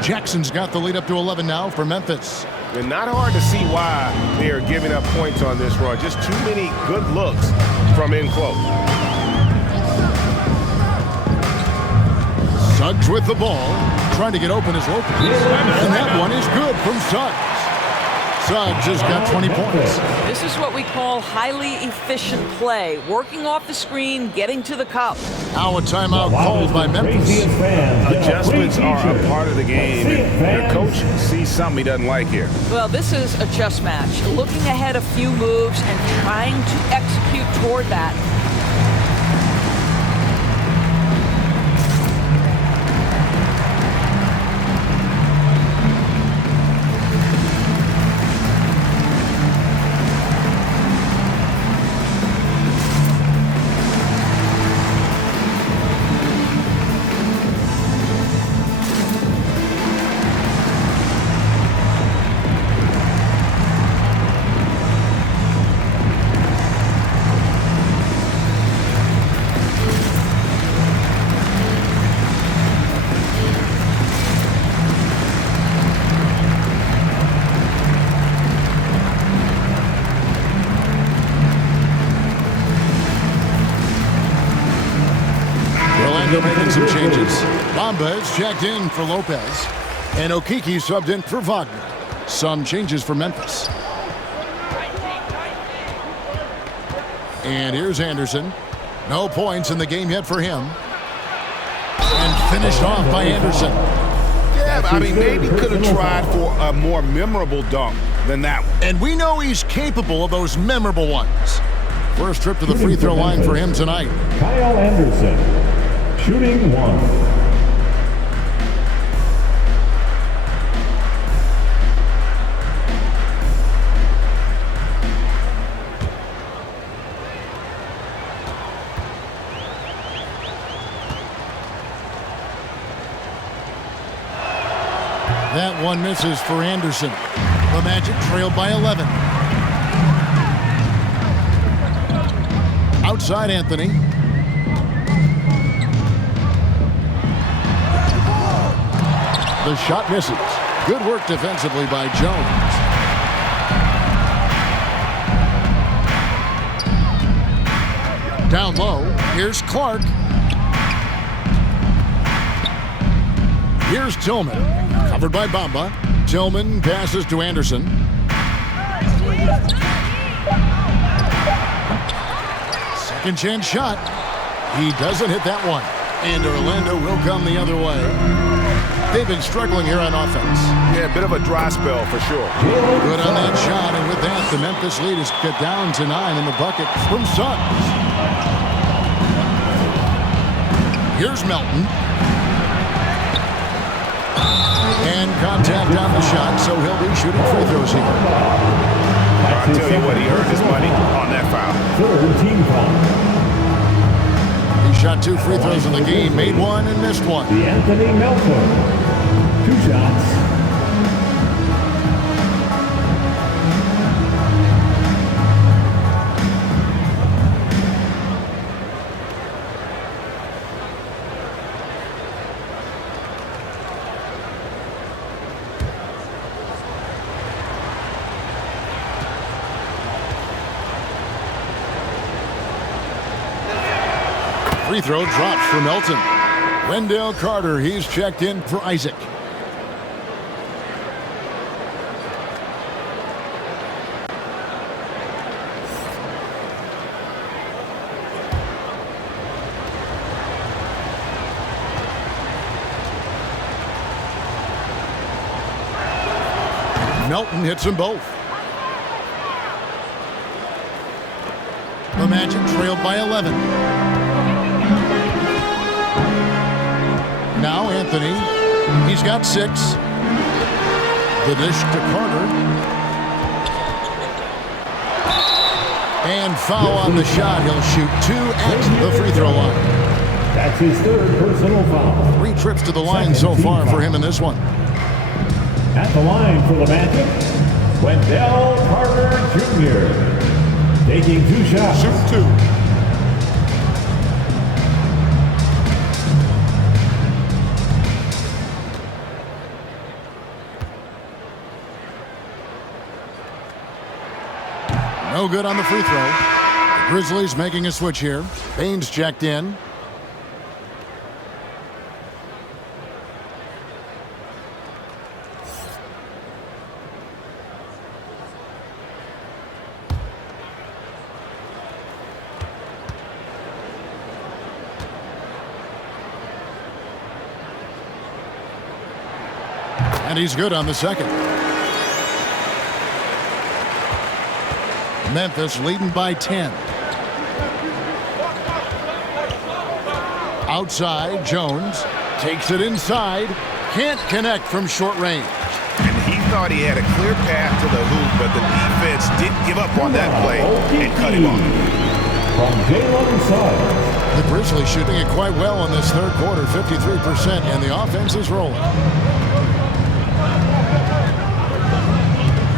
Jackson's got the lead up to 11 now for Memphis. And not hard to see why they are giving up points on this run. Just too many good looks from in close. Suggs with the ball, trying to get open as Lopez. And that one is good from Suggs. Suggs has got 20 points. This is what we call highly efficient play. Working off the screen, getting to the cup. Now a timeout called by Memphis. Adjustments are a part of the game, and their coach sees something he doesn't like here. Well, this is a chess match. Looking ahead a few moves and trying to execute toward that. Making some changes. Bamba is checked in for Lopez, and Okiki subbed in for Wagner. Some changes for Memphis. And here's Anderson. No points in the game yet for him. And finished off by Anderson. Yeah, I mean, maybe could have tried for a more memorable dunk than that one. And we know he's capable of those memorable ones. First trip to the free throw line for him tonight. Kyle Anderson. Shooting one. That one misses for Anderson. The Magic trailed by 11. Outside Anthony. The shot misses. Good work defensively by Jones. Down low, here's Clark. Here's Tillman, covered by Bamba. Tillman passes to Anderson. Second chance shot. He doesn't hit that one. And Orlando will come the other way. They've been struggling here on offense. Yeah, a bit of a dry spell for sure. Good on that shot, and with that, the Memphis lead is cut down to 9 in the bucket from Suggs. Here's Melton. And contact on the shot, so he'll be shooting free throws here. I'll tell you what, he earned his money on that foul. Third team foul. He shot 2 free throws in the game, made one and missed one. The Anthony Melton. 2 shots. Free throw drops for Melton. Wendell Carter, he's checked in for Isaac. Melton hits them both. The Magic trailed by 11. Now Anthony, he's got 6. The dish to Carter. And foul on the shot. He'll shoot 2 at the free throw line. That's his 3rd personal foul. 3 trips to the line so far for him in this one. At the line for the Magic, Wendell Carter Jr. Taking 2 shots. Shoot 2. No good on the free throw. The Grizzlies making a switch here. Baines checked in. And he's good on the second. Memphis leading by 10. Outside, Jones takes it inside. Can't connect from short range. And he thought he had a clear path to the hoop, but the defense didn't give up on that play and cut him off. The Grizzlies shooting it quite well in this third quarter, 53%, and the offense is rolling.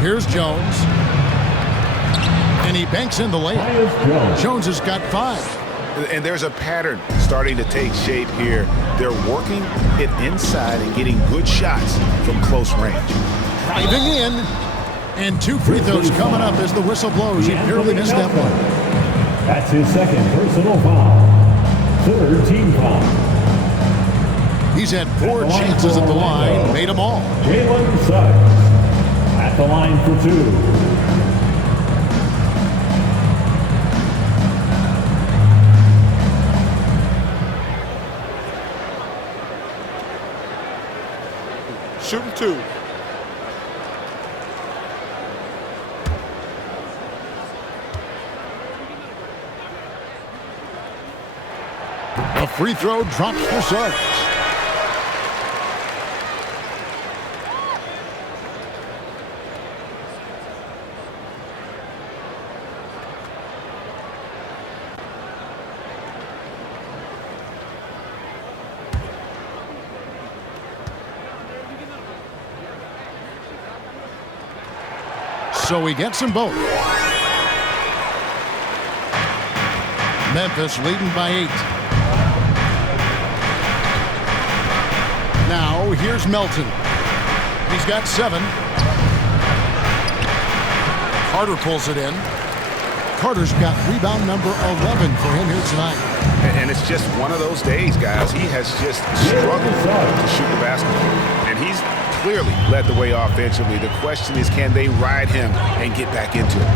Here's Jones. And he banks in the layup. Jones has got 5. And there's a pattern starting to take shape here. They're working it inside and getting good shots from close range. Driving in. And 2 free throws coming up as the whistle blows. He barely missed that one. That's his second personal foul. Third team foul. He's had 4 chances at the line. Made them all. Jalen Suggs at the line for 2. Shooting 2. A free throw drops for Suggs. So he gets them both. Memphis leading by 8. Now here's Melton. He's got 7. Carter pulls it in. Carter's got rebound number 11 for him here tonight. And it's just one of those days, guys. He has just struggled to shoot the basketball. And he's clearly led the way offensively. The question is, can they ride him and get back into it?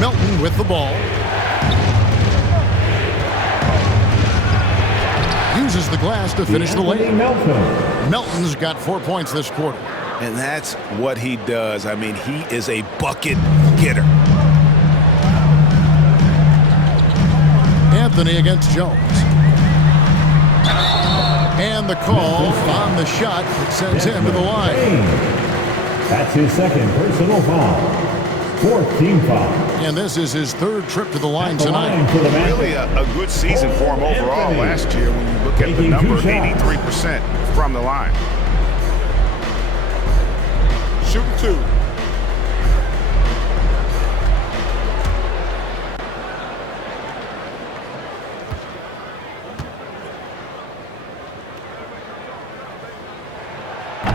Melton with the ball. Uses the glass to finish the layup. Melton's got 4 points this quarter. And that's what he does. I mean, he is a bucket getter. Anthony against Jones. And the call on the shot that sends him to the line. That's his second personal foul. 4th team foul. And this is his 3rd trip to the line tonight. Really a good season for him overall last year when you look at the number, 83% from the line. Shooting 2.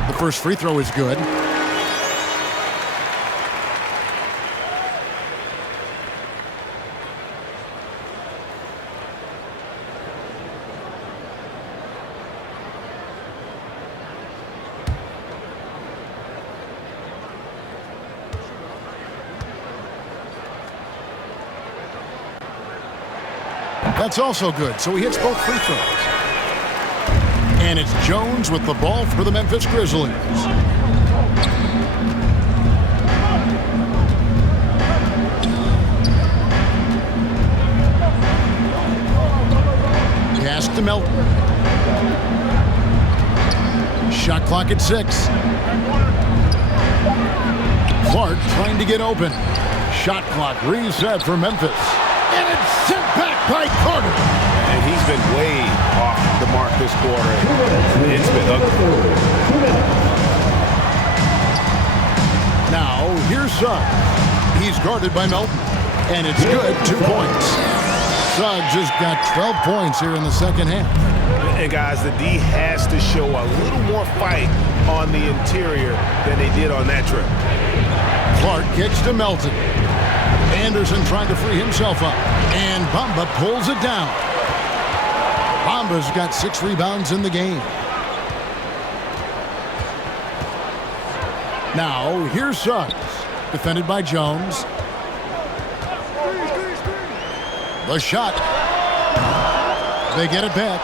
The first free throw is good. That's also good, so he hits both free throws. And it's Jones with the ball for the Memphis Grizzlies. Pass to Melton. Shot clock at 6. Clark trying to get open. Shot clock reset for Memphis. And it's sent back by Carter. And he's been way off the mark this quarter. It's been ugly. Now, here's Suggs. He's guarded by Melton. And it's good, 2 points. Suggs has got 12 points here in the second half. And guys, the D has to show a little more fight on the interior than they did on that trip. Clark kicks to Melton. Anderson trying to free himself up. And Bamba pulls it down. Bamba's got 6 rebounds in the game. Now, here's Suggs. Defended by Jones. The shot. They get it back.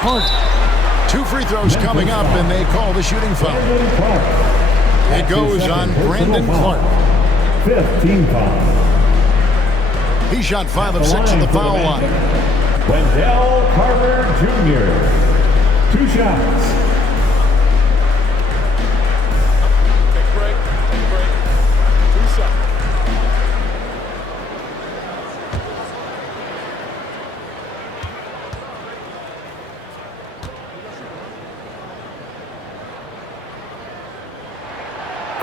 Clark. 2 free throws coming up, and they call the shooting foul. It goes on Brandon Clark. 5th team foul. He shot 5 of 6 at the foul line. Wendell Carter Jr. 2 shots. Take a break. 2 shots.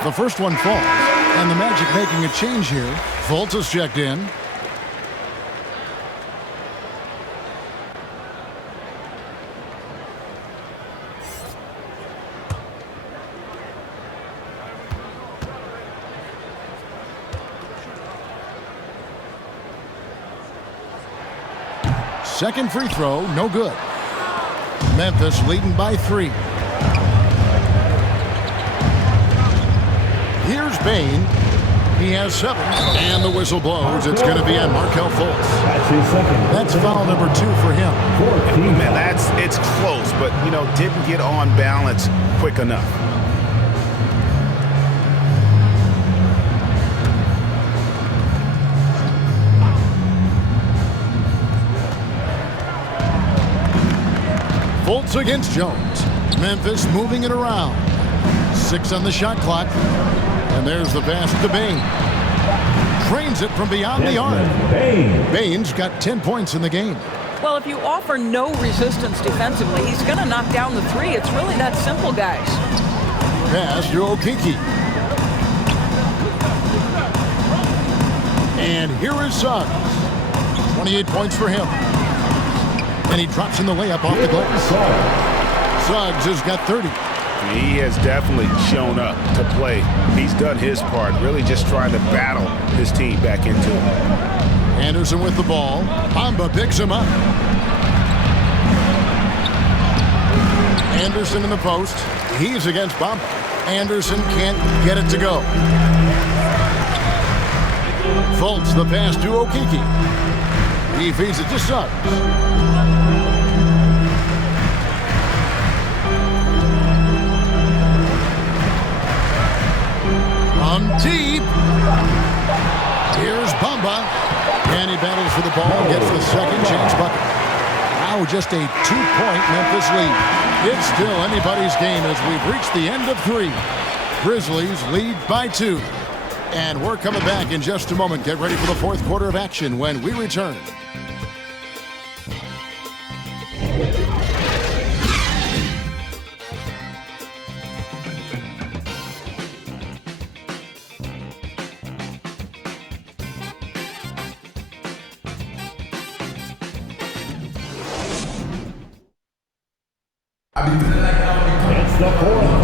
The first one falls, and the Magic making a change here. Fultz is checked in. Second free throw, no good. Memphis leading by 3. Here's Bain. He has 7, and the whistle blows. It's going to be on Markelle Fultz. That's his second. That's foul number 2 for him. Man, it's close, but, you know, didn't get on balance quick enough. Fultz against Jones. Memphis moving it around. 6 on the shot clock. And there's the pass to Bain. Trains it from beyond the arc. Bain's got 10 points in the game. Well, if you offer no resistance defensively, he's going to knock down the 3. It's really that simple, guys. Pass to Okeke. And here is Suggs. 28 points for him. And he drops in the layup off the glass. Suggs has got 30. He has definitely shown up to play. He's done his part, really just trying to battle his team back into it. Anderson with the ball. Bamba picks him up. Anderson in the post. He's against Bamba. Anderson can't get it to go. Fultz the pass to Okeke. He feeds it to Suggs. Deep. Here's Bamba. And he battles for the ball and gets the second chance bucket. Now just a 2-point Memphis lead. It's still anybody's game as we've reached the end of 3. Grizzlies lead by 2. And we're coming back in just a moment. Get ready for the 4th quarter of action when we return.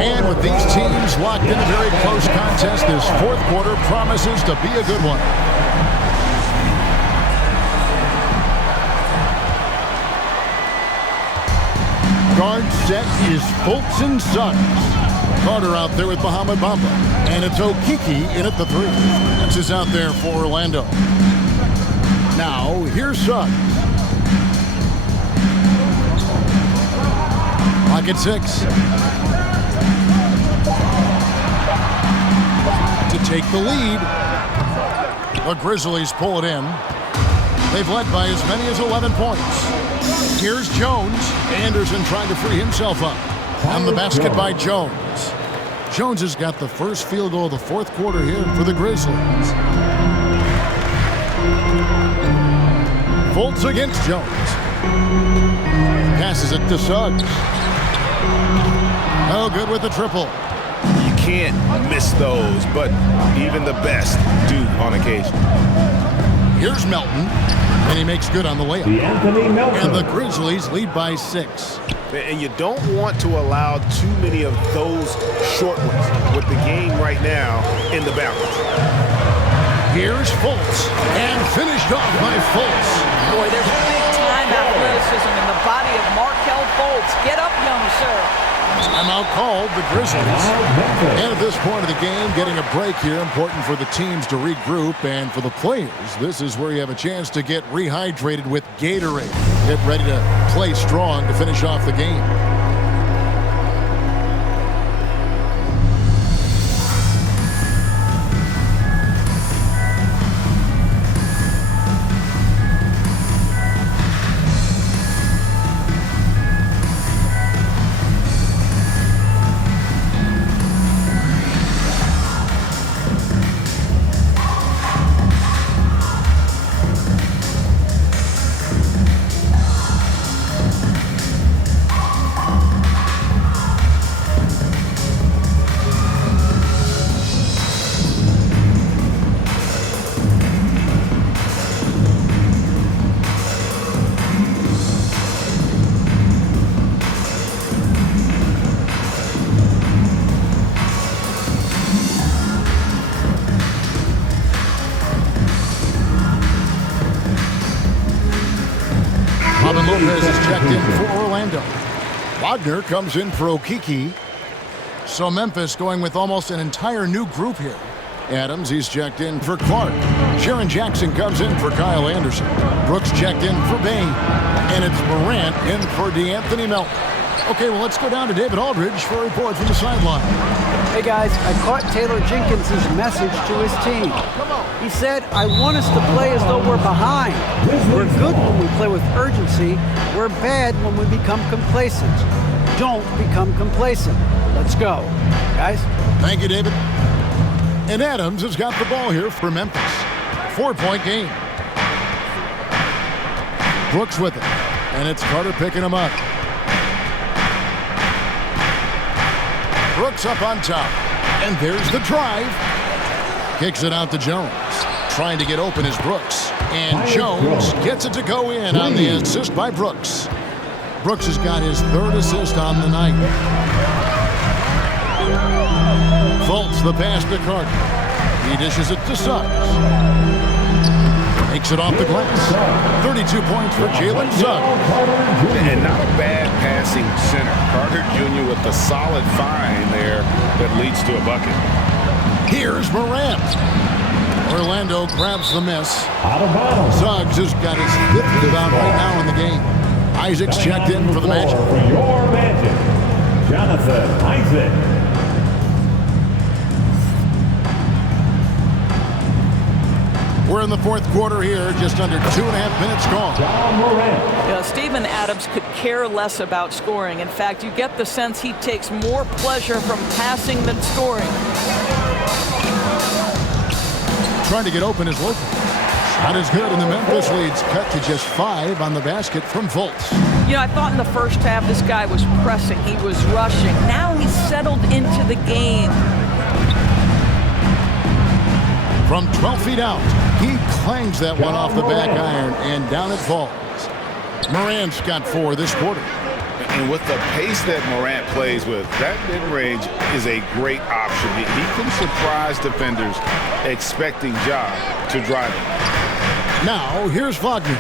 And with these teams locked in a very close contest, this 4th quarter promises to be a good one. Guard set is Fultz and Suggs. Carter out there with Muhammad Bamba. And it's Okeke in at the 3. That's is out there for Orlando. Now, here's Suggs. Pocket 6. To take the lead. The Grizzlies pull it in. They've led by as many as 11 points. Here's Jones. Anderson trying to free himself up. On the basket by Jones. Jones has got the first field goal of the 4th quarter here for the Grizzlies. Fultz against Jones. Passes it to Suggs. Oh, good with the triple. You can't miss those, but even the best do on occasion. Here's Melton, and he makes good on the layup. Anthony Melton. And the Grizzlies lead by 6. And you don't want to allow too many of those short ones with the game right now in the balance. Here's Fultz, and finished off by Fultz. Boy, there's big-time athleticism in the body of Markelle Fultz. Get up, young sir. Timeout called, the Grizzlies. And at this point of the game, getting a break here, important for the teams to regroup, and for the players, this is where you have a chance to get rehydrated with Gatorade. Get ready to play strong to finish off the game. Lopez is checked in for Orlando. Wagner comes in for Okiki. So Memphis going with almost an entire new group here. Adams, he's checked in for Clark. Sharon Jackson comes in for Kyle Anderson. Brooks checked in for Bain. And it's Morant in for DeAnthony Melton. Okay, well, let's go down to David Aldridge for a report from the sideline. Hey guys, I caught Taylor Jenkins' message to his team. He said, I want us to play as though we're behind. We're good when we play with urgency. We're bad when we become complacent. Don't become complacent. Let's go. Guys? Thank you, David. And Adams has got the ball here for Memphis. 4-point game. Brooks with it. And it's Carter picking him up. Brooks up on top. And there's the drive. Kicks it out to Jones. Trying to get open is Brooks. And Jones gets it to go in on the assist by Brooks. Brooks has got his third assist on the night. Fultz the pass to Carter. He dishes it to Suggs. Makes it off the glass. 32 points for Jalen Suggs. And not a bad passing center. Carter Jr. with the solid find there that leads to a bucket. Here's Morant. Orlando grabs the miss. Out of bounds. Suggs has got his fifth rebound right now in the game. Isaac's checked in for the Magic. For your Magic, Jonathan Isaac. We're in the fourth quarter here, just under 2.5 minutes gone. Steven Adams could care less about scoring. In fact, you get the sense he takes more pleasure from passing than scoring. Trying to get open is local. Not as good, and the Memphis lead's cut to just 5 on the basket from Fultz. You know, I thought in the first half this guy was pressing, he was rushing. Now he's settled into the game. From 12 feet out, he clangs that one off the back iron, and down it falls. Morant's got 4 this quarter. And with the pace that Morant plays with, that mid-range is a great option. He can surprise defenders expecting Ja to drive him. Now, here's Wagner.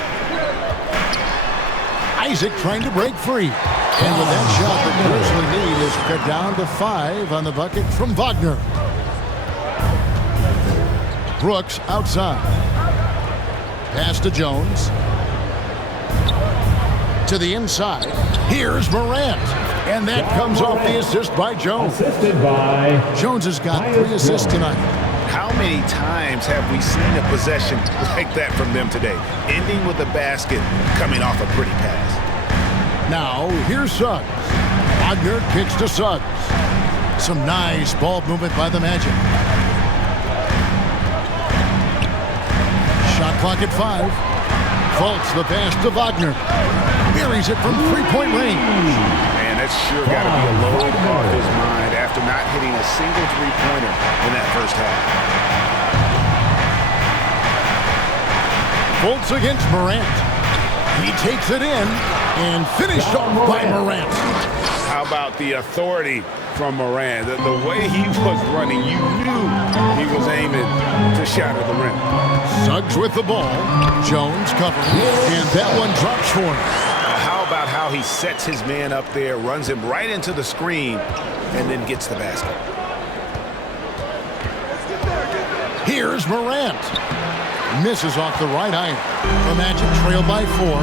Isaac trying to break free. And with that shot, the Grizzly lead is cut down to 5 on the bucket from Wagner. Brooks outside. Pass to Jones. To the inside. Here's Morant. And that comes off the assist by Jones. Assisted by Jones has got 3 assists tonight. How many times have we seen a possession like that from them today? Ending with a basket, coming off a pretty pass. Now, here's Suggs. Wagner kicks to Suggs. Some nice ball movement by the Magic. Shot clock at 5. Fultz the pass to Wagner. Buries it from 3-point range. Man, that's sure got to be a load off his mind after not hitting a single three-pointer in that first half. Fultz against Morant. He takes it in, And finished off by Morant. How about the authority from Morant? The way he was running, you knew he was aiming to shatter the rim. Suggs with the ball. Jones covering. And that one drops for him. How about how he sets his man up there, runs him right into the screen, and then gets the basket. Here's Morant. Misses off the right iron. The Magic trail by 4.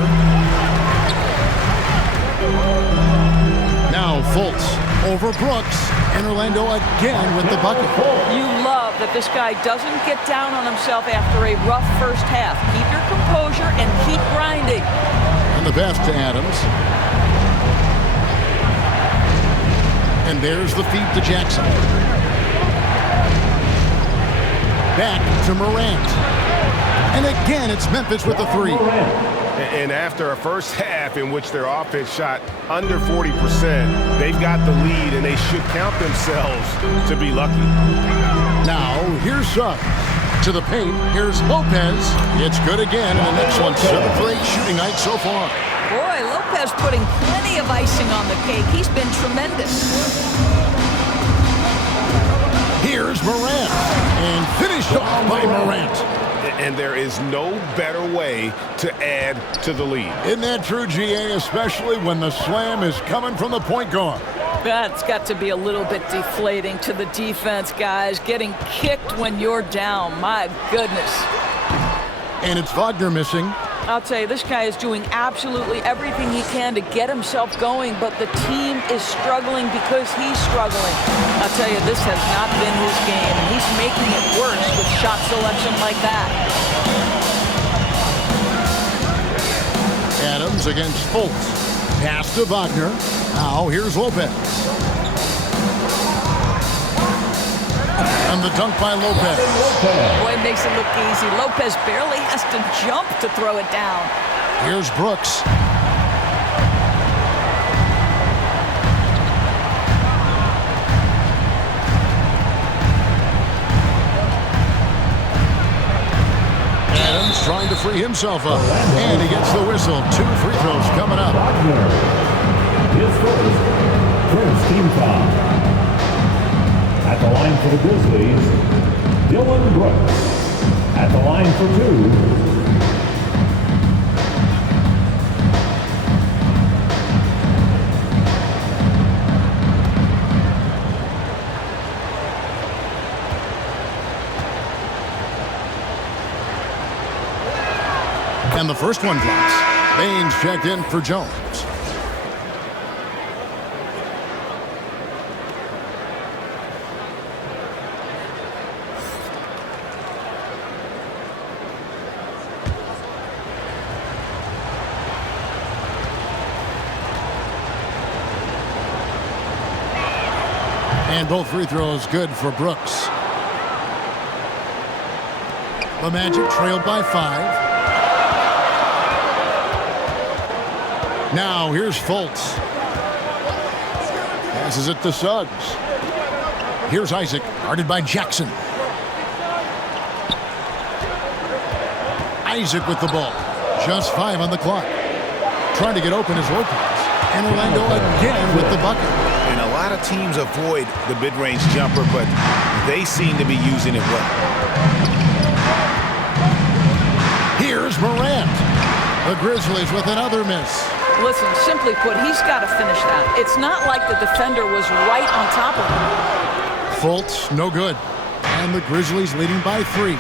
Now Fultz over Brooks. And Orlando again with the bucket. You love that this guy doesn't get down on himself after a rough first half. Keep your composure and keep grinding. And the pass to Adams. And there's the feed to Jackson. Back to Morant. And again, it's Memphis with the 3. And after a first half in which their offense shot under 40%, they've got the lead, and they should count themselves to be lucky. Now, here's Suggs. To the paint, here's Lopez. It's good again, and the next one 7 for 8 shooting night so far. Boy, Lopez putting plenty of icing on the cake. He's been tremendous. Here's Morant. And finished off by Morant. And there is no better way to add to the lead. Isn't that true, GA, especially when the slam is coming from the point guard? That's got to be a little bit deflating to the defense, guys. Getting kicked when you're down. My goodness. And it's Wagner missing. I'll tell you, this guy is doing absolutely everything he can to get himself going, but the team is struggling because he's struggling. I'll tell you, this has not been his game. He's making it worse with shot selection like that. Adams against Fultz. Pass to Wagner. Now here's Lopez. And the dunk by Lopez. Boy, it makes it look easy. Lopez barely has to jump to throw it down. Here's Brooks. Adams trying to free himself up. And he gets the whistle. 2 free throws coming up. His first team foul. At the line for the Grizzlies, Dylan Brooks. At the line for 2. And the first one drops. Baines checked in for Jones. And both free throws good for Brooks. The Magic trailed by 5. Now here's Fultz. Passes it to Suggs. Here's Isaac, guarded by Jackson. Isaac with the ball. Just 5 on the clock. Trying to get open is Lopez. And Orlando again with the bucket. And a lot of teams avoid the mid-range jumper, but they seem to be using it well. Here's Morant. The Grizzlies with another miss. Listen, simply put, he's got to finish that. It's not like the defender was right on top of him. Fultz, no good. And the Grizzlies leading by 3.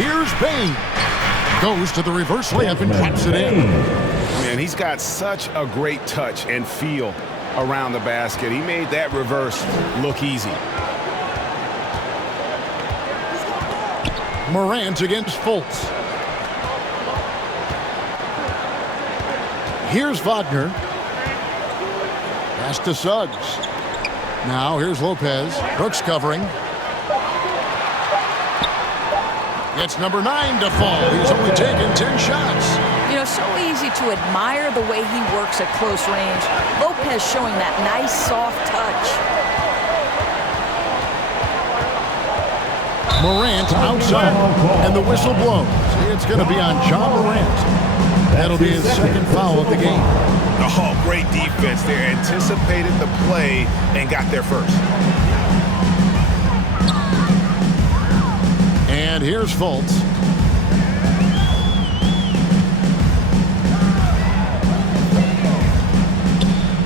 Here's Baines. Goes to the reverse layup and traps it in. Man, he's got such a great touch and feel around the basket. He made that reverse look easy. Morant against Fultz. Here's Wagner. Pass to Suggs. Now here's Lopez. Brooks covering. It's number 9 to fall. He's only taken 10 shots. You know, so easy to admire the way he works at close range. Lopez showing that nice, soft touch. Morant outside, and the whistle blows. It's going to be on John Morant. That'll be his second foul of the game. Oh, great defense there. Anticipated the play and got there first. And here's Fultz.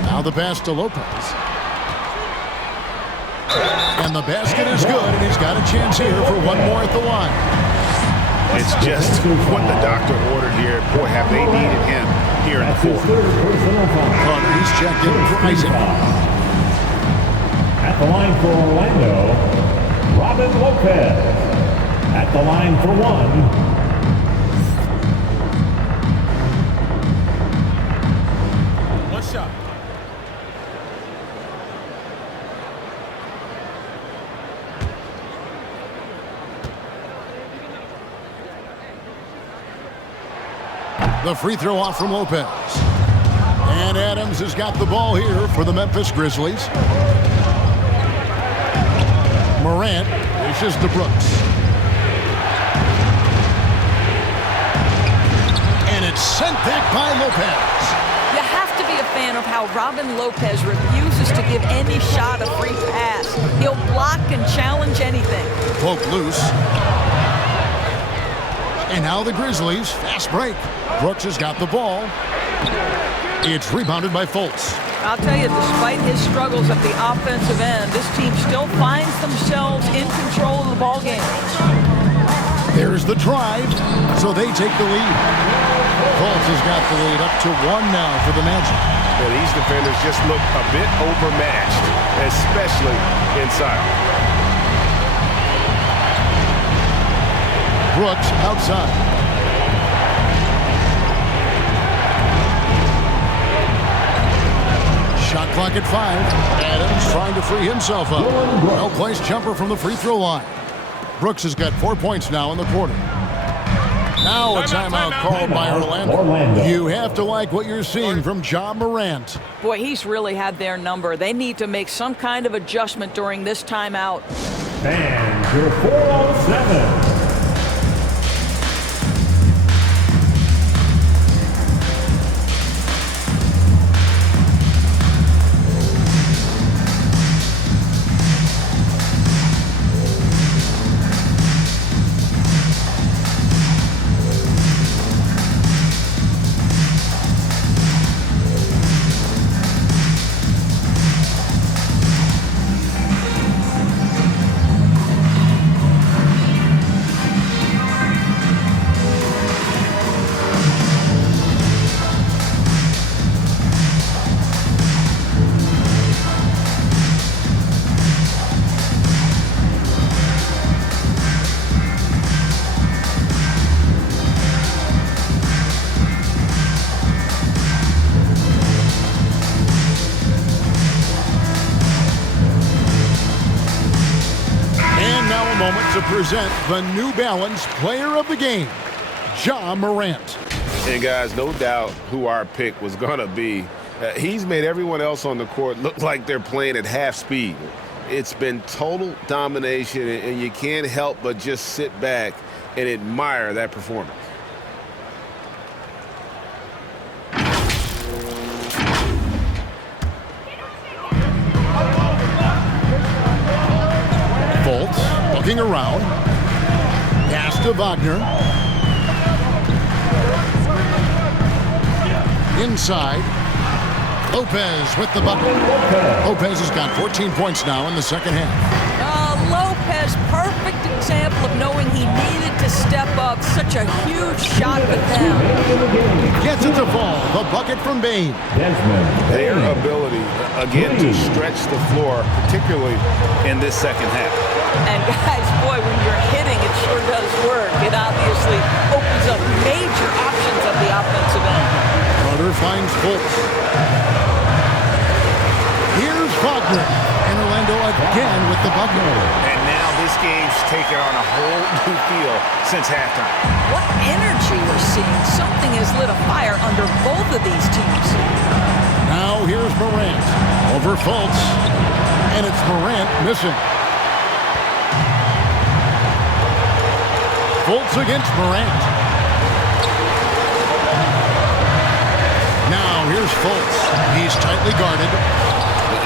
Now the pass to Lopez. And the basket is good, and he's got a chance here for one more at the line. It's just what the doctor ordered here. Boy, have they needed him here in the fourth. He's checked in for Isaac. At the line for Orlando, Robin Lopez. At the line for one, shot. The free throw off from Lopez. And Adams has got the ball here for the Memphis Grizzlies. Morant dishes to Brooks. And it's sent back by Lopez. You have to be a fan of how Robin Lopez refuses to give any shot a free pass. He'll block and challenge anything. Poke loose. And now the Grizzlies, fast break. Brooks has got the ball. It's rebounded by Fultz. I'll tell you, despite his struggles at the offensive end, this team still finds themselves in control of the ball game. There's the drive, so they take the lead. Fultz has got the lead up to one now for the Magic. Well, these defenders just look a bit overmatched, especially inside. Brooks outside. Shot clock at 5. Adams trying to free himself up. No place jumper from the free throw line. Brooks has got 4 points now in the quarter. Now a timeout called by Orlando. You have to like what you're seeing from Ja Morant. Boy, he's really had their number. They need to make some kind of adjustment during this timeout. And your 4-on-7. To present the New Balance Player of the Game, Ja Morant. And guys, no doubt who our pick was going to be. He's made everyone else on the court look like they're playing at half speed. It's been total domination, and you can't help but just sit back and admire that performance. Looking around. Pass to Wagner. Inside. Lopez with the bucket. Lopez has got 14 points now in the second half. Lopez, perfect example of knowing he needed to step up. Such a huge shot for them. Gets it to fall. The bucket from Bain. Their ability, again, to stretch the floor, particularly in this second half. And guys, boy, when you're hitting, it sure does work. It obviously opens up major options at the offensive end. Carter finds Fultz. Here's Wagner. And Orlando again with the bucket. And now this game's taken on a whole new feel since halftime. What energy we're seeing. Something has lit a fire under both of these teams. Now here's Morant. Over Fultz. And it's Morant missing. Fultz against Morant. Now here's Fultz. He's tightly guarded.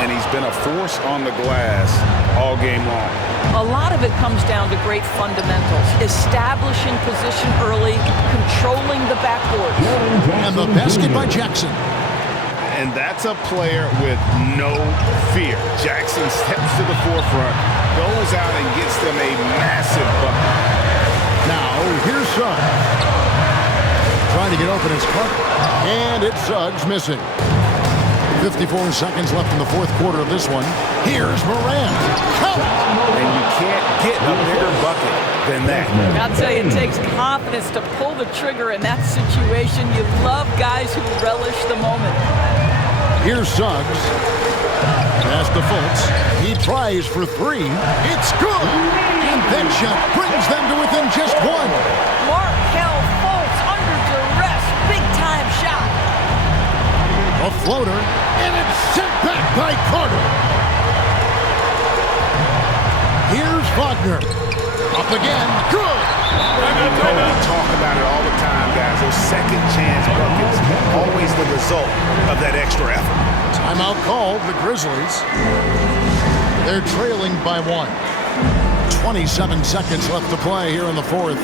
And he's been a force on the glass all game long. A lot of it comes down to great fundamentals, establishing position early, controlling the backboard. And the basket by Jackson. And that's a player with no fear. Jackson steps to the forefront, goes out and gets them a massive bucket. Now here's Suggs. Trying to get open his cut. And it's Suggs missing. 54 seconds left in the fourth quarter of this one. Here's Morant. Count! And you can't get a bigger bucket than that. I'll tell you, it takes confidence to pull the trigger in that situation. You love guys who relish the moment. Here's Suggs. Pass to Fultz. He tries for three. It's good! And that shot brings them to within just one. Markelle Fultz under duress. Big-time shot. A floater, and it's sent back by Carter. Here's Wagner. Up again. Good! We talk about it all the time, guys. Those second chance buckets, always the result of that extra effort. Timeout called, the Grizzlies. They're trailing by one. 27 seconds left to play here in the fourth.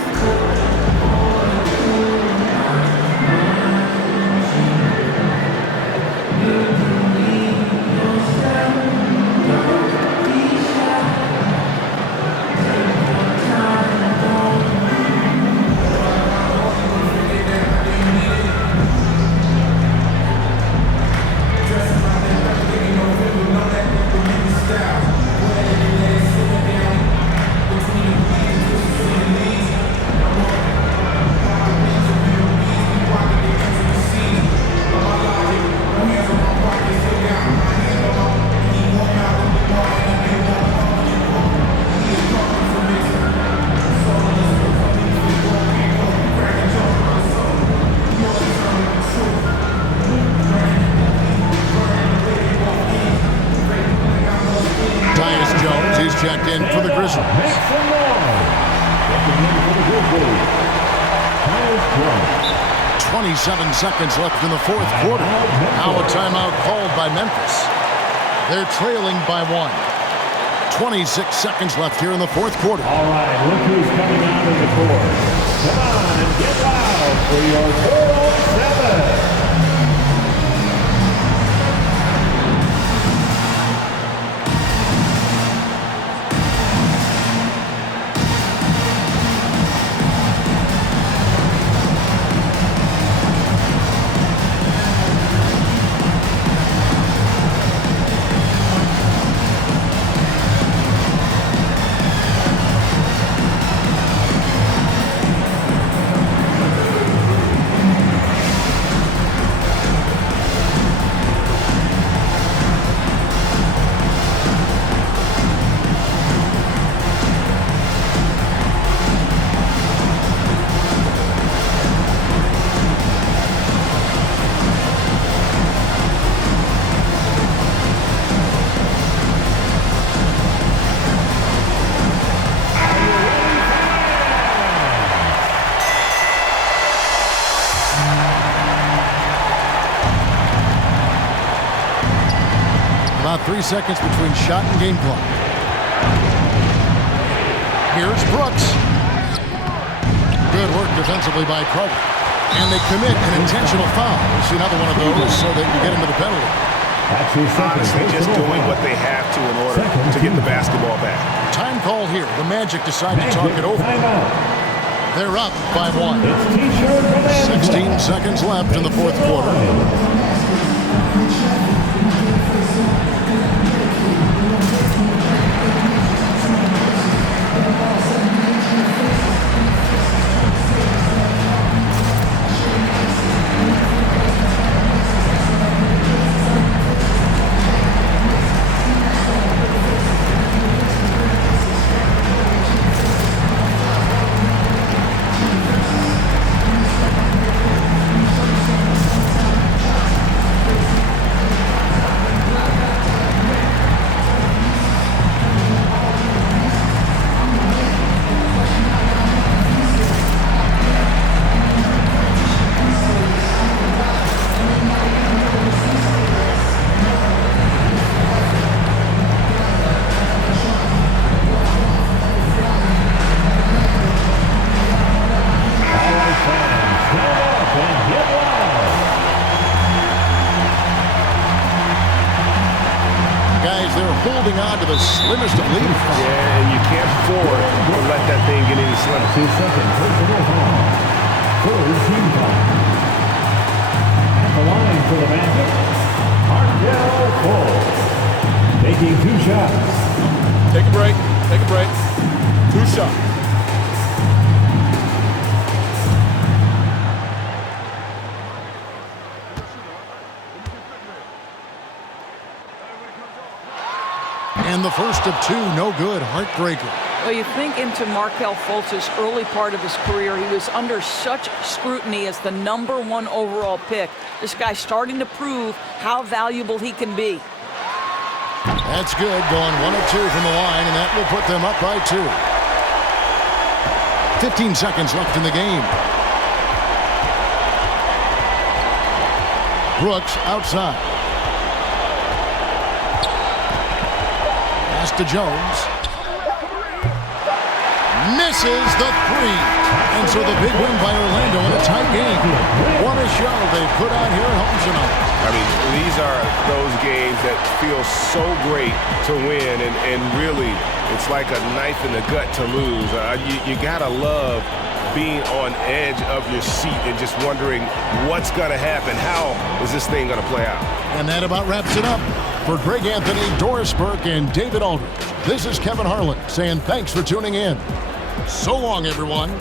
Checked in for the Grizzlies. 27 seconds left in the fourth quarter. Now a timeout called by Memphis. They're trailing by one. 26 seconds left here in the fourth quarter. All right, look who's coming out of the court. Come on and get loud for your 4-on-7. About 3 seconds between shot and game clock. Here's Brooks. Good work defensively by Carter. And they commit an intentional foul. We'll see another one of those so they can get into the penalty. Honestly, just doing what they have to in order to get the basketball back. Time call here. The Magic decide to talk it over. They're up by one. 16 seconds left in the fourth quarter. the slimmest of leads. Yeah, and you can't afford to let that thing get any slimmer. 2 second personal foul. First team foul. At the line for the Magic, Cole. Taking 2 shots. Take a break. Take a break. 2 shots. And the first of 2, no good, heartbreaker. Well, you think into Markelle Fultz's early part of his career, he was under such scrutiny as the #1 overall pick. This guy's starting to prove how valuable he can be. That's good, going 1 of 2 from the line, and that will put them up by 2. 15 seconds left in the game. Brooks outside. Pass to Jones. Misses the 3. And so the big win by Orlando in a tight game. What a show they put on here at home tonight. I mean, these are those games that feel so great to win, and really, it's like a knife in the gut to lose. You gotta love being on edge of your seat and just wondering what's gonna happen. How is this thing gonna play out? And that about wraps it up. For Greg Anthony, Doris Burke, and David Aldridge, this is Kevin Harlan saying thanks for tuning in. So long, everyone.